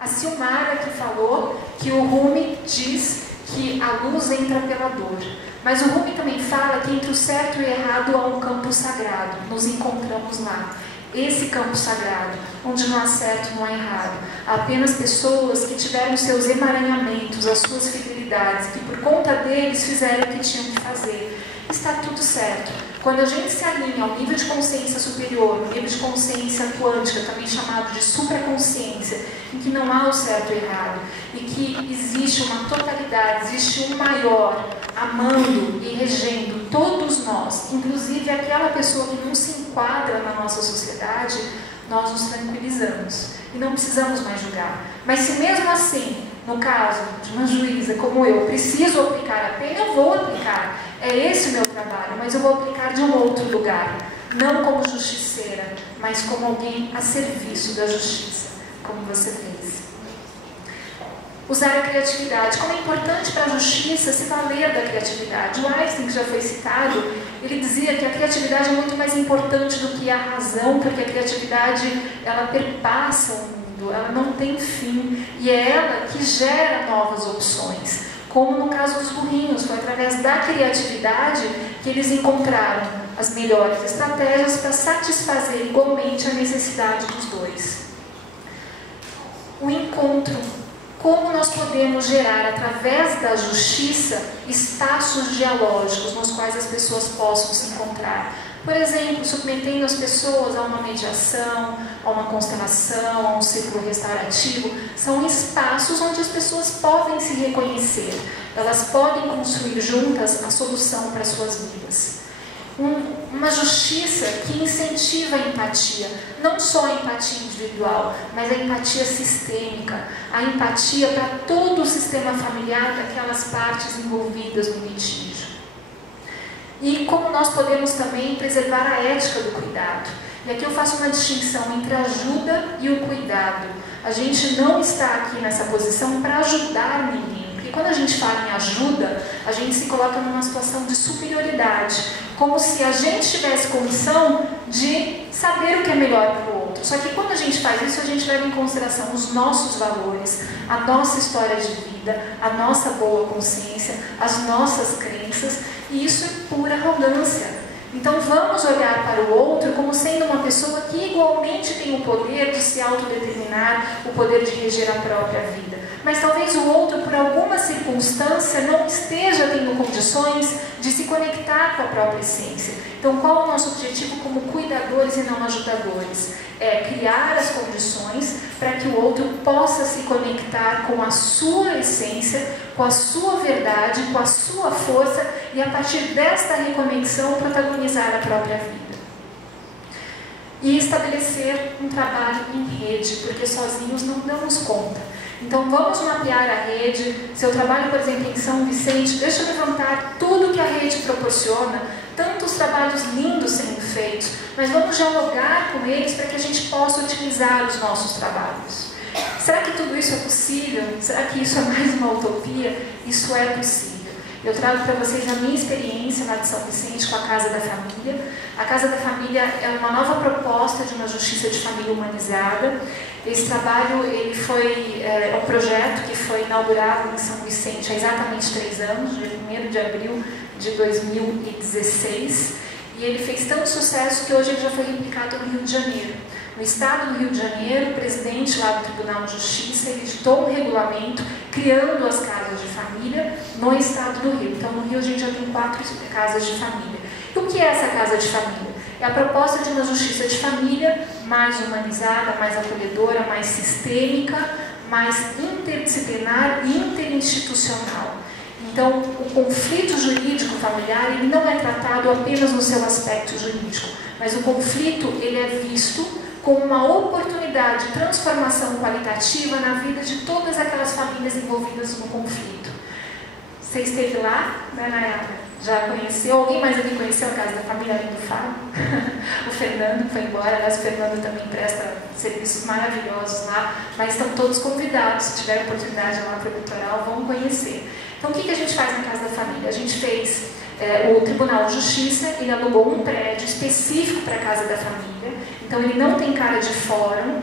a Silmara que falou que o Rumi diz que a luz entra pela dor. Mas o Rumi também fala que entre o certo e o errado há um campo sagrado. Nos encontramos lá. Esse campo sagrado, onde não há certo, não há errado. Há apenas pessoas que tiveram seus emaranhamentos, as suas fidelidades, que por conta deles fizeram o que tinham que fazer. Está tudo certo. Quando a gente se alinha ao nível de consciência superior, ao nível de consciência quântica, também chamado de supraconsciência, em que não há o certo e o errado, e que existe uma totalidade, existe um maior, amando e regendo todos nós, inclusive aquela pessoa que não se enquadra na nossa sociedade, nós nos tranquilizamos e não precisamos mais julgar. Mas se mesmo assim, no caso de uma juíza como eu, preciso aplicar a pena, eu vou aplicar. É esse o meu trabalho, mas eu vou aplicar de um outro lugar. Não como justiceira, mas como alguém a serviço da justiça, como você fez. Usar a criatividade. Como é importante para a justiça se valer da criatividade. O Einstein, que já foi citado, ele dizia que a criatividade é muito mais importante do que a razão, porque a criatividade, ela perpassa o mundo, ela não tem fim, e é ela que gera novas opções. Como no caso dos burrinhos, foi através da criatividade que eles encontraram as melhores estratégias para satisfazer igualmente a necessidade dos dois. O encontro. Como nós podemos gerar, através da justiça, espaços dialógicos nos quais as pessoas possam se encontrar. Por exemplo, submetendo as pessoas a uma mediação, a uma constelação, a um círculo restaurativo. São espaços onde as pessoas podem se reconhecer. Elas podem construir juntas a solução para as suas vidas. Uma justiça que incentiva a empatia, não só a empatia individual, mas a empatia sistêmica, a empatia para todo o sistema familiar daquelas partes envolvidas no litígio. E como nós podemos também preservar a ética do cuidado. E aqui eu faço uma distinção entre a ajuda e o cuidado. A gente não está aqui nessa posição para ajudar ninguém. Porque quando a gente fala em ajuda, a gente se coloca numa situação de superioridade, como se a gente tivesse condição de saber o que é melhor para o outro. Só que quando a gente faz isso, a gente leva em consideração os nossos valores, a nossa história de vida, a nossa boa consciência, as nossas crenças, e isso é pura arrogância. Então vamos olhar para o outro como sendo uma pessoa que igualmente tem o poder de se autodeterminar, o poder de reger a própria vida. Mas talvez o outro, por alguma circunstância, não esteja tendo condições de se conectar com a própria essência. Então qual é o nosso objetivo como cuidadores e não ajudadores? É criar as condições para que o outro possa se conectar com a sua essência, com a sua verdade, com a sua força e a partir desta reconexão protagonizar a própria vida. E estabelecer um trabalho em rede, porque sozinhos não damos conta. Então vamos mapear a rede. Se eu trabalho, por exemplo, em São Vicente, deixa eu levantar tudo que a rede proporciona, tantos trabalhos lindos sendo feitos, mas vamos dialogar com eles para que a gente possa utilizar os nossos trabalhos. Será que tudo isso é possível? Será que isso é mais uma utopia? Isso é possível. Eu trago para vocês a minha experiência lá de São Vicente com a Casa da Família. A Casa da Família é uma nova proposta de uma justiça de família humanizada. Esse trabalho ele foi um projeto que foi inaugurado em São Vicente há exatamente 3 anos, dia 1º de abril de 2016. E ele fez tanto sucesso que hoje ele já foi replicado no Rio de Janeiro. No estado do Rio de Janeiro, o presidente lá do Tribunal de Justiça ele editou um regulamento criando as casas de família no estado do Rio. Então, no Rio a gente já tem 4 casas de família. E o que é essa casa de família? É a proposta de uma justiça de família mais humanizada, mais acolhedora, mais sistêmica, mais interdisciplinar e interinstitucional. Então, o conflito jurídico familiar ele não é tratado apenas no seu aspecto jurídico, mas o conflito ele é visto como uma oportunidade de transformação qualitativa na vida de todas aquelas famílias envolvidas no conflito. Você esteve lá, né, Nayara? Já conheceu? Alguém mais aqui conheceu a Casa da Família além do Fábio? O Fernando foi embora, aliás, o Fernando também presta serviços maravilhosos lá, mas estão todos convidados, se tiver oportunidade lá para o litoral, vão conhecer. Então, o que a gente faz na Casa da Família? A gente fez o Tribunal de Justiça, ele alugou um prédio específico para a Casa da Família, então ele não tem cara de fórum.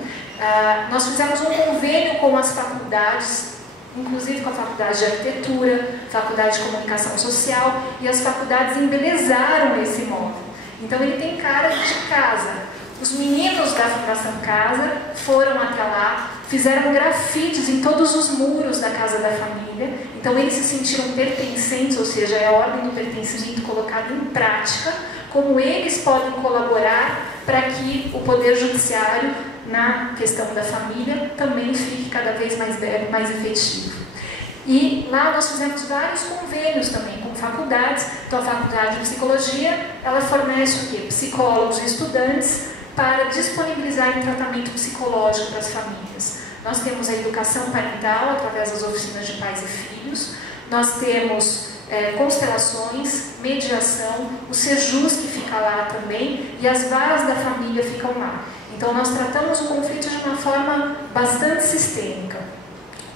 Nós fizemos um convênio com as faculdades, inclusive com a Faculdade de Arquitetura, Faculdade de Comunicação Social, e as faculdades embelezaram esse imóvel. Então ele tem cara de casa. Os meninos da Fundação Casa foram até lá, fizeram grafites em todos os muros da Casa da Família, então eles se sentiram pertencentes, ou seja, é a ordem do pertencimento colocada em prática, como eles podem colaborar para que o Poder Judiciário, na questão da família, também fique cada vez mais velho, mais efetivo. E lá nós fizemos vários convênios também com faculdades. Então a Faculdade de Psicologia, ela fornece o quê? Psicólogos e estudantes para disponibilizar um tratamento psicológico para as famílias. Nós temos a educação parental através das oficinas de pais e filhos, nós temos constelações, mediação, o Sejus que fica lá também e as varas da família ficam lá. Então nós tratamos o conflito de uma forma bastante sistêmica.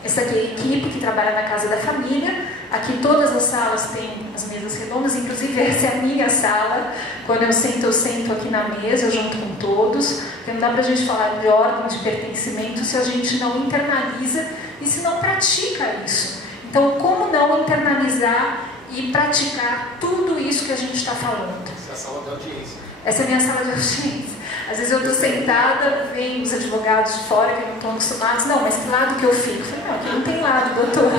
Essa aqui é a equipe que trabalha na Casa da Família. Aqui todas as salas têm as mesas redondas, inclusive essa é a minha sala. Quando eu sento aqui na mesa junto com todos, porque não dá para a gente falar de ordem de pertencimento se a gente não internaliza e se não pratica isso. Então, como não internalizar e praticar tudo isso que a gente está falando? Essa é a sala de audiência. Essa é a minha sala de audiência. Às vezes eu estou sentada, vem os advogados de fora que não estão acostumados. Não, mas que lado que eu fico? Eu falei, não, aqui não tem lado, doutora.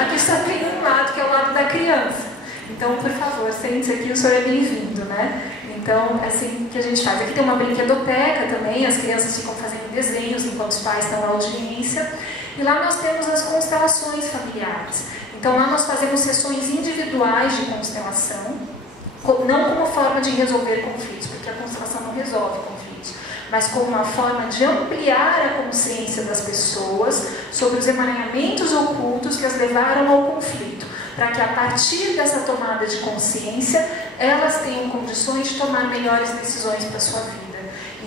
Aqui só tem um lado, que é o lado da criança. Então, por favor, sente-se aqui, o senhor é bem-vindo, né? Então, é assim que a gente faz. Aqui tem uma brinquedoteca também, as crianças ficam fazendo desenhos enquanto os pais estão na audiência. E lá nós temos as constelações familiares. Então, lá nós fazemos sessões individuais de constelação, não como forma de resolver conflitos, porque a constelação não resolve conflitos, mas como uma forma de ampliar a consciência das pessoas sobre os emaranhamentos ocultos que as levaram ao conflito, para que a partir dessa tomada de consciência, elas tenham condições de tomar melhores decisões para a sua vida.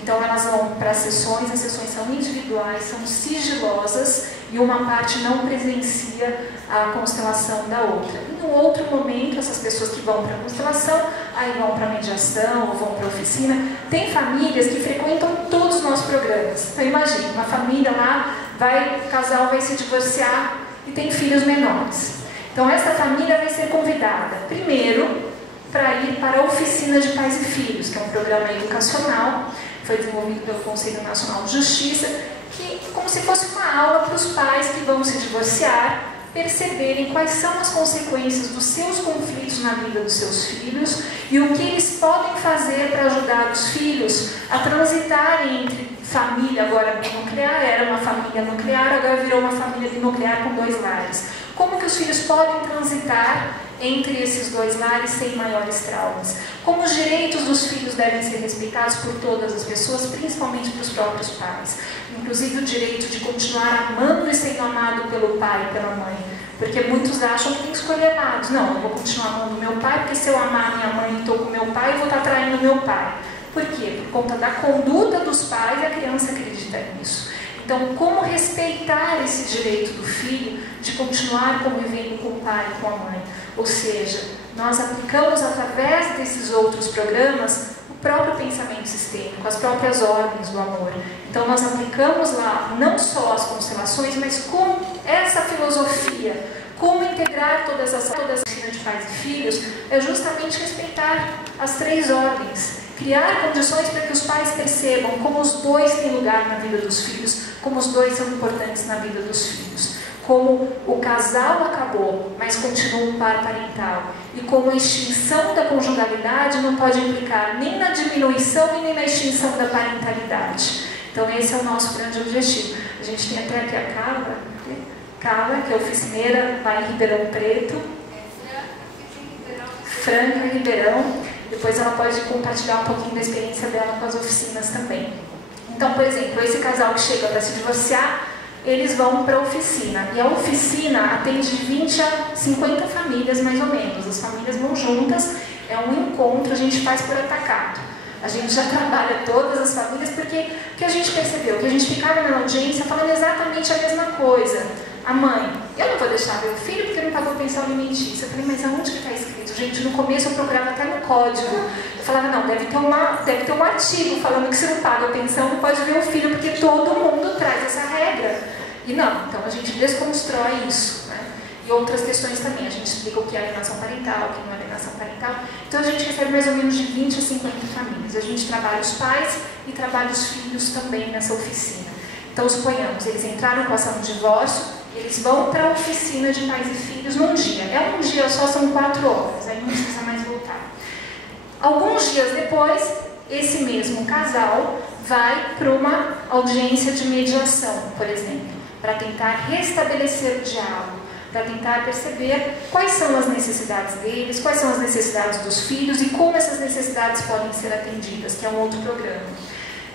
Então elas vão para as sessões são individuais, são sigilosas e uma parte não presencia a constelação da outra. E no outro momento, essas pessoas que vão para a constelação, aí vão para a mediação ou vão para a oficina. Tem famílias que frequentam todos os nossos programas. Então imagine, uma família lá o casal vai se divorciar e tem filhos menores. Então essa família vai ser convidada, primeiro, para ir para a Oficina de Pais e Filhos, que é um programa educacional, foi desenvolvido pelo Conselho Nacional de Justiça, que como se fosse uma aula para os pais que vão se divorciar, perceberem quais são as consequências dos seus conflitos na vida dos seus filhos e o que eles podem fazer para ajudar os filhos a transitarem entre família agora binuclear, era uma família nuclear, agora virou uma família binuclear com 2 lares. Como que os filhos podem transitar entre esses 2 lares sem maiores traumas? Como os direitos dos filhos devem ser respeitados por todas as pessoas, principalmente pelos próprios pais. Inclusive o direito de continuar amando e sendo amado pelo pai e pela mãe. Porque muitos acham que tem que escolher lados. Não, eu vou continuar amando meu pai, porque se eu amar minha mãe e estou com meu pai, eu vou estar traindo meu pai. Por quê? Por conta da conduta dos pais, a criança acredita nisso. Então, como respeitar esse direito do filho de continuar convivendo com o pai e com a mãe? Ou seja, nós aplicamos através desses outros programas o próprio pensamento sistêmico, as próprias ordens do amor. Então, nós aplicamos lá não só as constelações, mas como essa filosofia, como integrar todas as oficinas de pais e filhos, é justamente respeitar as 3 ordens. Criar condições para que os pais percebam como os 2 têm lugar na vida dos filhos, como os 2 são importantes na vida dos filhos, como o casal acabou, mas continua um par parental, e como a extinção da conjugalidade não pode implicar nem na diminuição e nem na extinção da parentalidade. Então esse é o nosso grande objetivo. A gente tem até aqui a Carla, que é oficineira, vai em Ribeirão Preto, Franca Ribeirão. Depois ela pode compartilhar um pouquinho da experiência dela com as oficinas também. Então, por exemplo, esse casal que chega para se divorciar, eles vão para a oficina. E a oficina atende de 20 a 50 famílias, mais ou menos. As famílias vão juntas, é um encontro, a gente faz por atacado. A gente já trabalha todas as famílias, porque o que a gente percebeu? Que a gente ficava na audiência falando exatamente a mesma coisa. A mãe, eu não vou deixar meu filho porque não pagou pensão alimentícia. Eu falei, mas aonde que está escrito? Gente, no começo eu procurava até no código. Eu falava, não, deve ter um artigo falando que se não paga a pensão não pode ver o filho, porque todo mundo traz essa regra. E não, então a gente desconstrói isso, né? E outras questões também, a gente explica o que é alienação parental, o que não é alienação parental. Então a gente recebe mais ou menos de 20 a 50 famílias. A gente trabalha os pais e trabalha os filhos também nessa oficina. Então suponhamos, eles entraram com ação de divórcio, eles vão para a oficina de pais e filhos num dia. É um dia só, são 4 horas, aí não precisa mais voltar. Alguns dias depois, esse mesmo casal vai para uma audiência de mediação, por exemplo, para tentar restabelecer o diálogo, para tentar perceber quais são as necessidades deles, quais são as necessidades dos filhos e como essas necessidades podem ser atendidas, que é um outro programa.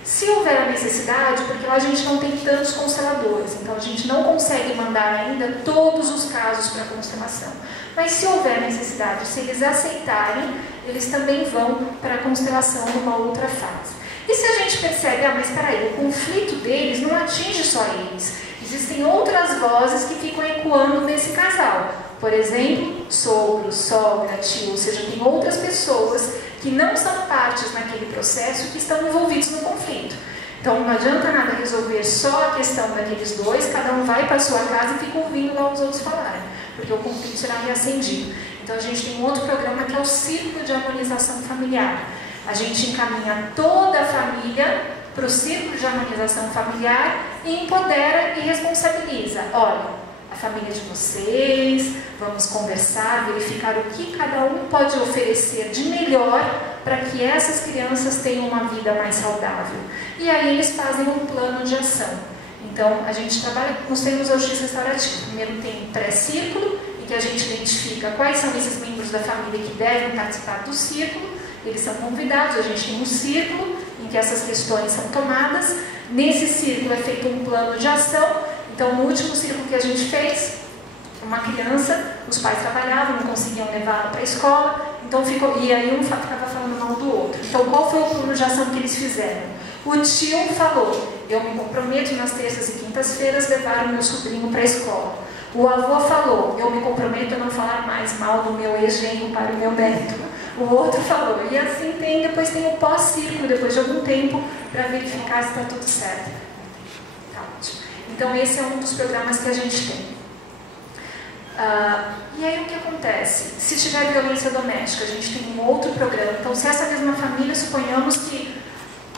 Se houver a necessidade, porque lá a gente não tem tantos consteladores, então a gente não consegue mandar ainda todos os casos para constelação. Mas se houver necessidade, se eles aceitarem, eles também vão para a constelação numa outra fase. E se a gente percebe, mas espera aí, o conflito deles não atinge só eles. Existem outras vozes que ficam ecoando nesse casal. Por exemplo, sogro, sogra, tio, ou seja, tem outras pessoas que não são partes naquele processo que estão envolvidos no conflito. Então não adianta nada resolver só a questão daqueles 2, cada um vai para a sua casa e fica ouvindo lá os outros falarem, porque o conflito será reacendido. Então a gente tem um outro programa que é o Círculo de Harmonização Familiar. A gente encaminha toda a família para o Círculo de Harmonização Familiar e empodera e responsabiliza. Olha, a família de vocês, vamos conversar, verificar o que cada um pode oferecer de melhor para que essas crianças tenham uma vida mais saudável. E aí eles fazem um plano de ação. Então, a gente trabalha nos termos da justiça restaurativa. Primeiro tem pré-círculo, em que a gente identifica quais são esses membros da família que devem participar do círculo. Eles são convidados, a gente tem um círculo em que essas questões são tomadas. Nesse círculo é feito um plano de ação. Então, no último círculo que a gente fez, uma criança, os pais trabalhavam, não conseguiam levá-la para a escola, então ficou, e aí um ficava falando mal do outro. Então, qual foi o plano de ação que eles fizeram? O tio falou, eu me comprometo nas terças e quintas-feiras levar o meu sobrinho para a escola. O avô falou, eu me comprometo a não falar mais mal do meu ex-genro para o meu neto. O outro falou, e assim depois tem o pós-círculo, depois de algum tempo, para verificar se está tudo certo. Tá ótimo. Então esse é um dos programas que a gente tem. E aí o que acontece? Se tiver violência doméstica, a gente tem um outro programa. Então, se essa mesma família, suponhamos que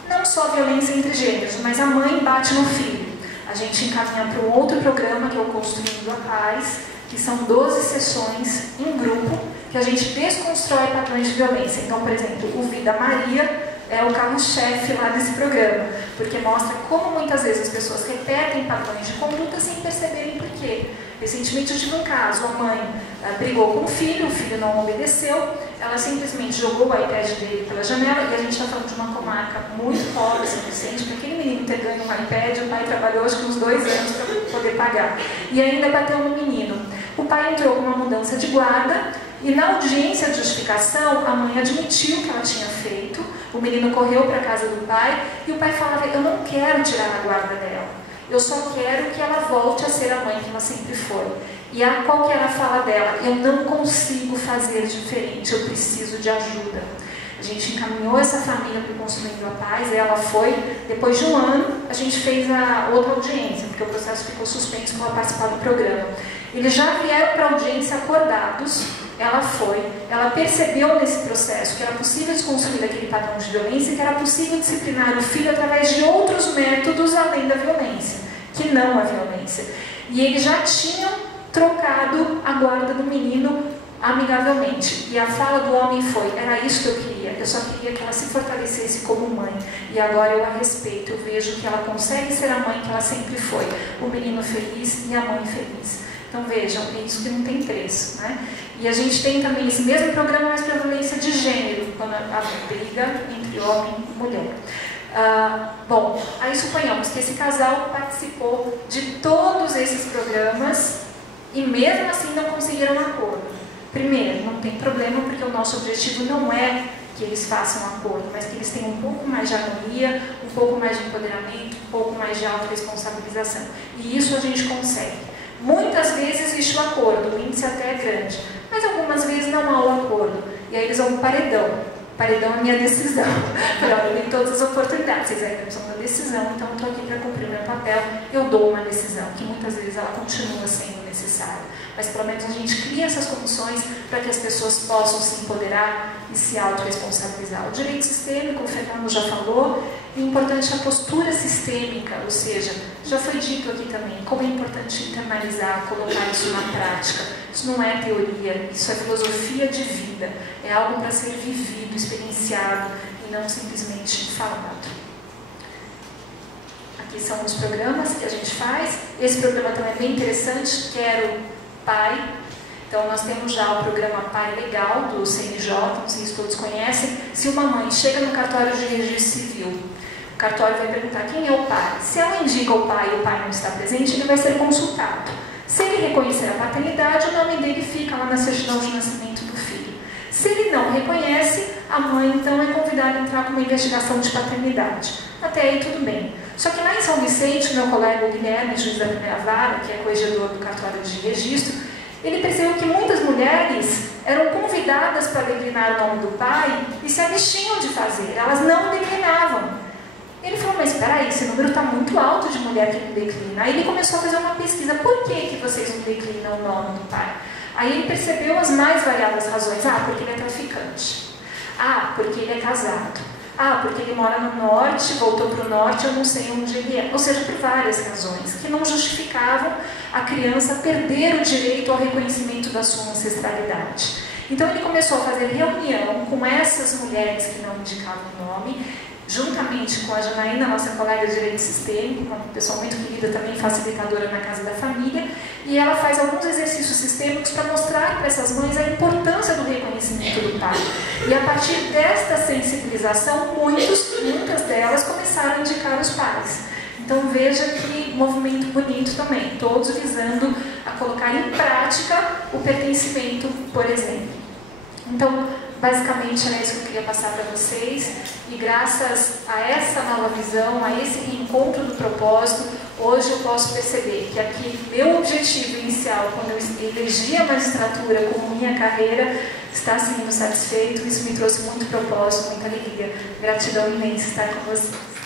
não só violência entre gêneros, mas a mãe bate no filho, a gente encaminha para um outro programa, que é o Construindo a Paz, que são 12 sessões em grupo, que a gente desconstrói padrões de violência. Então, por exemplo, o Vida Maria é o carro-chefe lá desse programa, porque mostra como muitas vezes as pessoas repetem padrões de conduta sem perceberem por quê. Recentemente eu tive um caso, a mãe brigou com o filho não obedeceu, ela simplesmente jogou o iPad dele pela janela, e a gente está falando de uma comarca muito pobre, São Vicente, para aquele menino ter ganho um iPad, o pai trabalhou acho que uns 2 anos para poder pagar, e ainda bateu no menino. O pai entrou com uma mudança de guarda, e na audiência de justificação, a mãe admitiu que ela tinha feito, o menino correu para a casa do pai, e o pai falava, eu não quero tirar a guarda dela, eu só quero que ela volte a ser a mãe que ela sempre foi. E qual que era a fala dela? Eu não consigo fazer diferente, eu preciso de ajuda. A gente encaminhou essa família para o Construindo a Paz, ela foi, depois de um ano, a gente fez a outra audiência, porque o processo ficou suspenso para ela participar do programa. Eles já vieram para a audiência acordados, ela foi, ela percebeu nesse processo que era possível desconstruir aquele padrão de violência e que era possível disciplinar o filho através de outros métodos além da violência, que não a violência. E eles já tinham trocado a guarda do menino amigavelmente. E a fala do homem foi, era isso que eu queria, eu só queria que ela se fortalecesse como mãe. E agora eu a respeito, eu vejo que ela consegue ser a mãe que ela sempre foi. O menino feliz e a mãe feliz. Então vejam, é isso que não tem preço, né? E a gente tem também esse mesmo programa, mas para violência de gênero, quando a briga entre homem e mulher. Bom, aí suponhamos que esse casal participou de todos esses programas e mesmo assim não conseguiram um acordo. Primeiro, não tem problema porque o nosso objetivo não é que eles façam um acordo, mas que eles tenham um pouco mais de harmonia, um pouco mais de empoderamento, um pouco mais de autorresponsabilização. E isso a gente consegue. Muitas vezes existe o acordo, o índice até é grande, mas algumas vezes não há o acordo. E aí eles vão para o paredão. Paredão é a minha decisão. Eu tenho todas as oportunidades, vocês ainda precisam da decisão, então eu estou aqui para cumprir o meu papel, eu dou uma decisão, que muitas vezes ela continua sendo necessária. Mas pelo menos a gente cria essas condições para que as pessoas possam se empoderar e se autorresponsabilizar. O direito sistêmico, o Fernando já falou, é importante a postura sistêmica, ou seja, já foi dito aqui também, como é importante internalizar, colocar isso na prática. Isso não é teoria, isso é filosofia de vida, é algo para ser vivido, experienciado e não simplesmente falado. Aqui são os programas que a gente faz. Esse programa também é bem interessante, Quero Pai. Então nós temos já o programa Pai Legal do CNJ, não sei se todos conhecem. Se uma mãe chega no cartório de registro civil, o cartório vai perguntar quem é o pai. Se ela indica o pai e o pai não está presente, ele vai ser consultado. Se ele reconhecer a paternidade, o nome dele fica lá na certidão de nascimento do filho. Se ele não reconhece, a mãe então é convidada a entrar com uma investigação de paternidade. Até aí tudo bem. Só que lá em São Vicente, meu colega Guilherme, juiz da primeira vara, que é corregedor do cartório de registro, ele percebeu que muitas mulheres eram convidadas para declinar o nome do pai e se abstinham de fazer, elas não declinavam. Ele falou, mas espera aí, esse número está muito alto de mulher que não declina. Aí ele começou a fazer uma pesquisa, por que vocês não declinam o nome do pai? Aí ele percebeu as mais variadas razões. Porque ele é traficante. Porque ele é casado. Porque ele mora no norte, voltou para o norte, eu não sei onde ele é. Ou seja, por várias razões que não justificavam a criança perder o direito ao reconhecimento da sua ancestralidade. Então ele começou a fazer reunião com essas mulheres que não indicavam o nome, juntamente com a Janaína, nossa colega de direito sistêmico, uma pessoa muito querida, também facilitadora na Casa da Família, e ela faz alguns exercícios sistêmicos para mostrar para essas mães a importância do reconhecimento do pai. E a partir desta sensibilização, muitas delas começaram a indicar os pais. Então veja que movimento bonito também, todos visando a colocar em prática o pertencimento, por exemplo. Então, basicamente era isso que eu queria passar para vocês, e graças a essa nova visão, a esse reencontro do propósito, hoje eu posso perceber que aqui meu objetivo inicial, quando eu elegi a magistratura como minha carreira, está sendo satisfeito. Isso me trouxe muito propósito, muita alegria, gratidão imensa estar com vocês.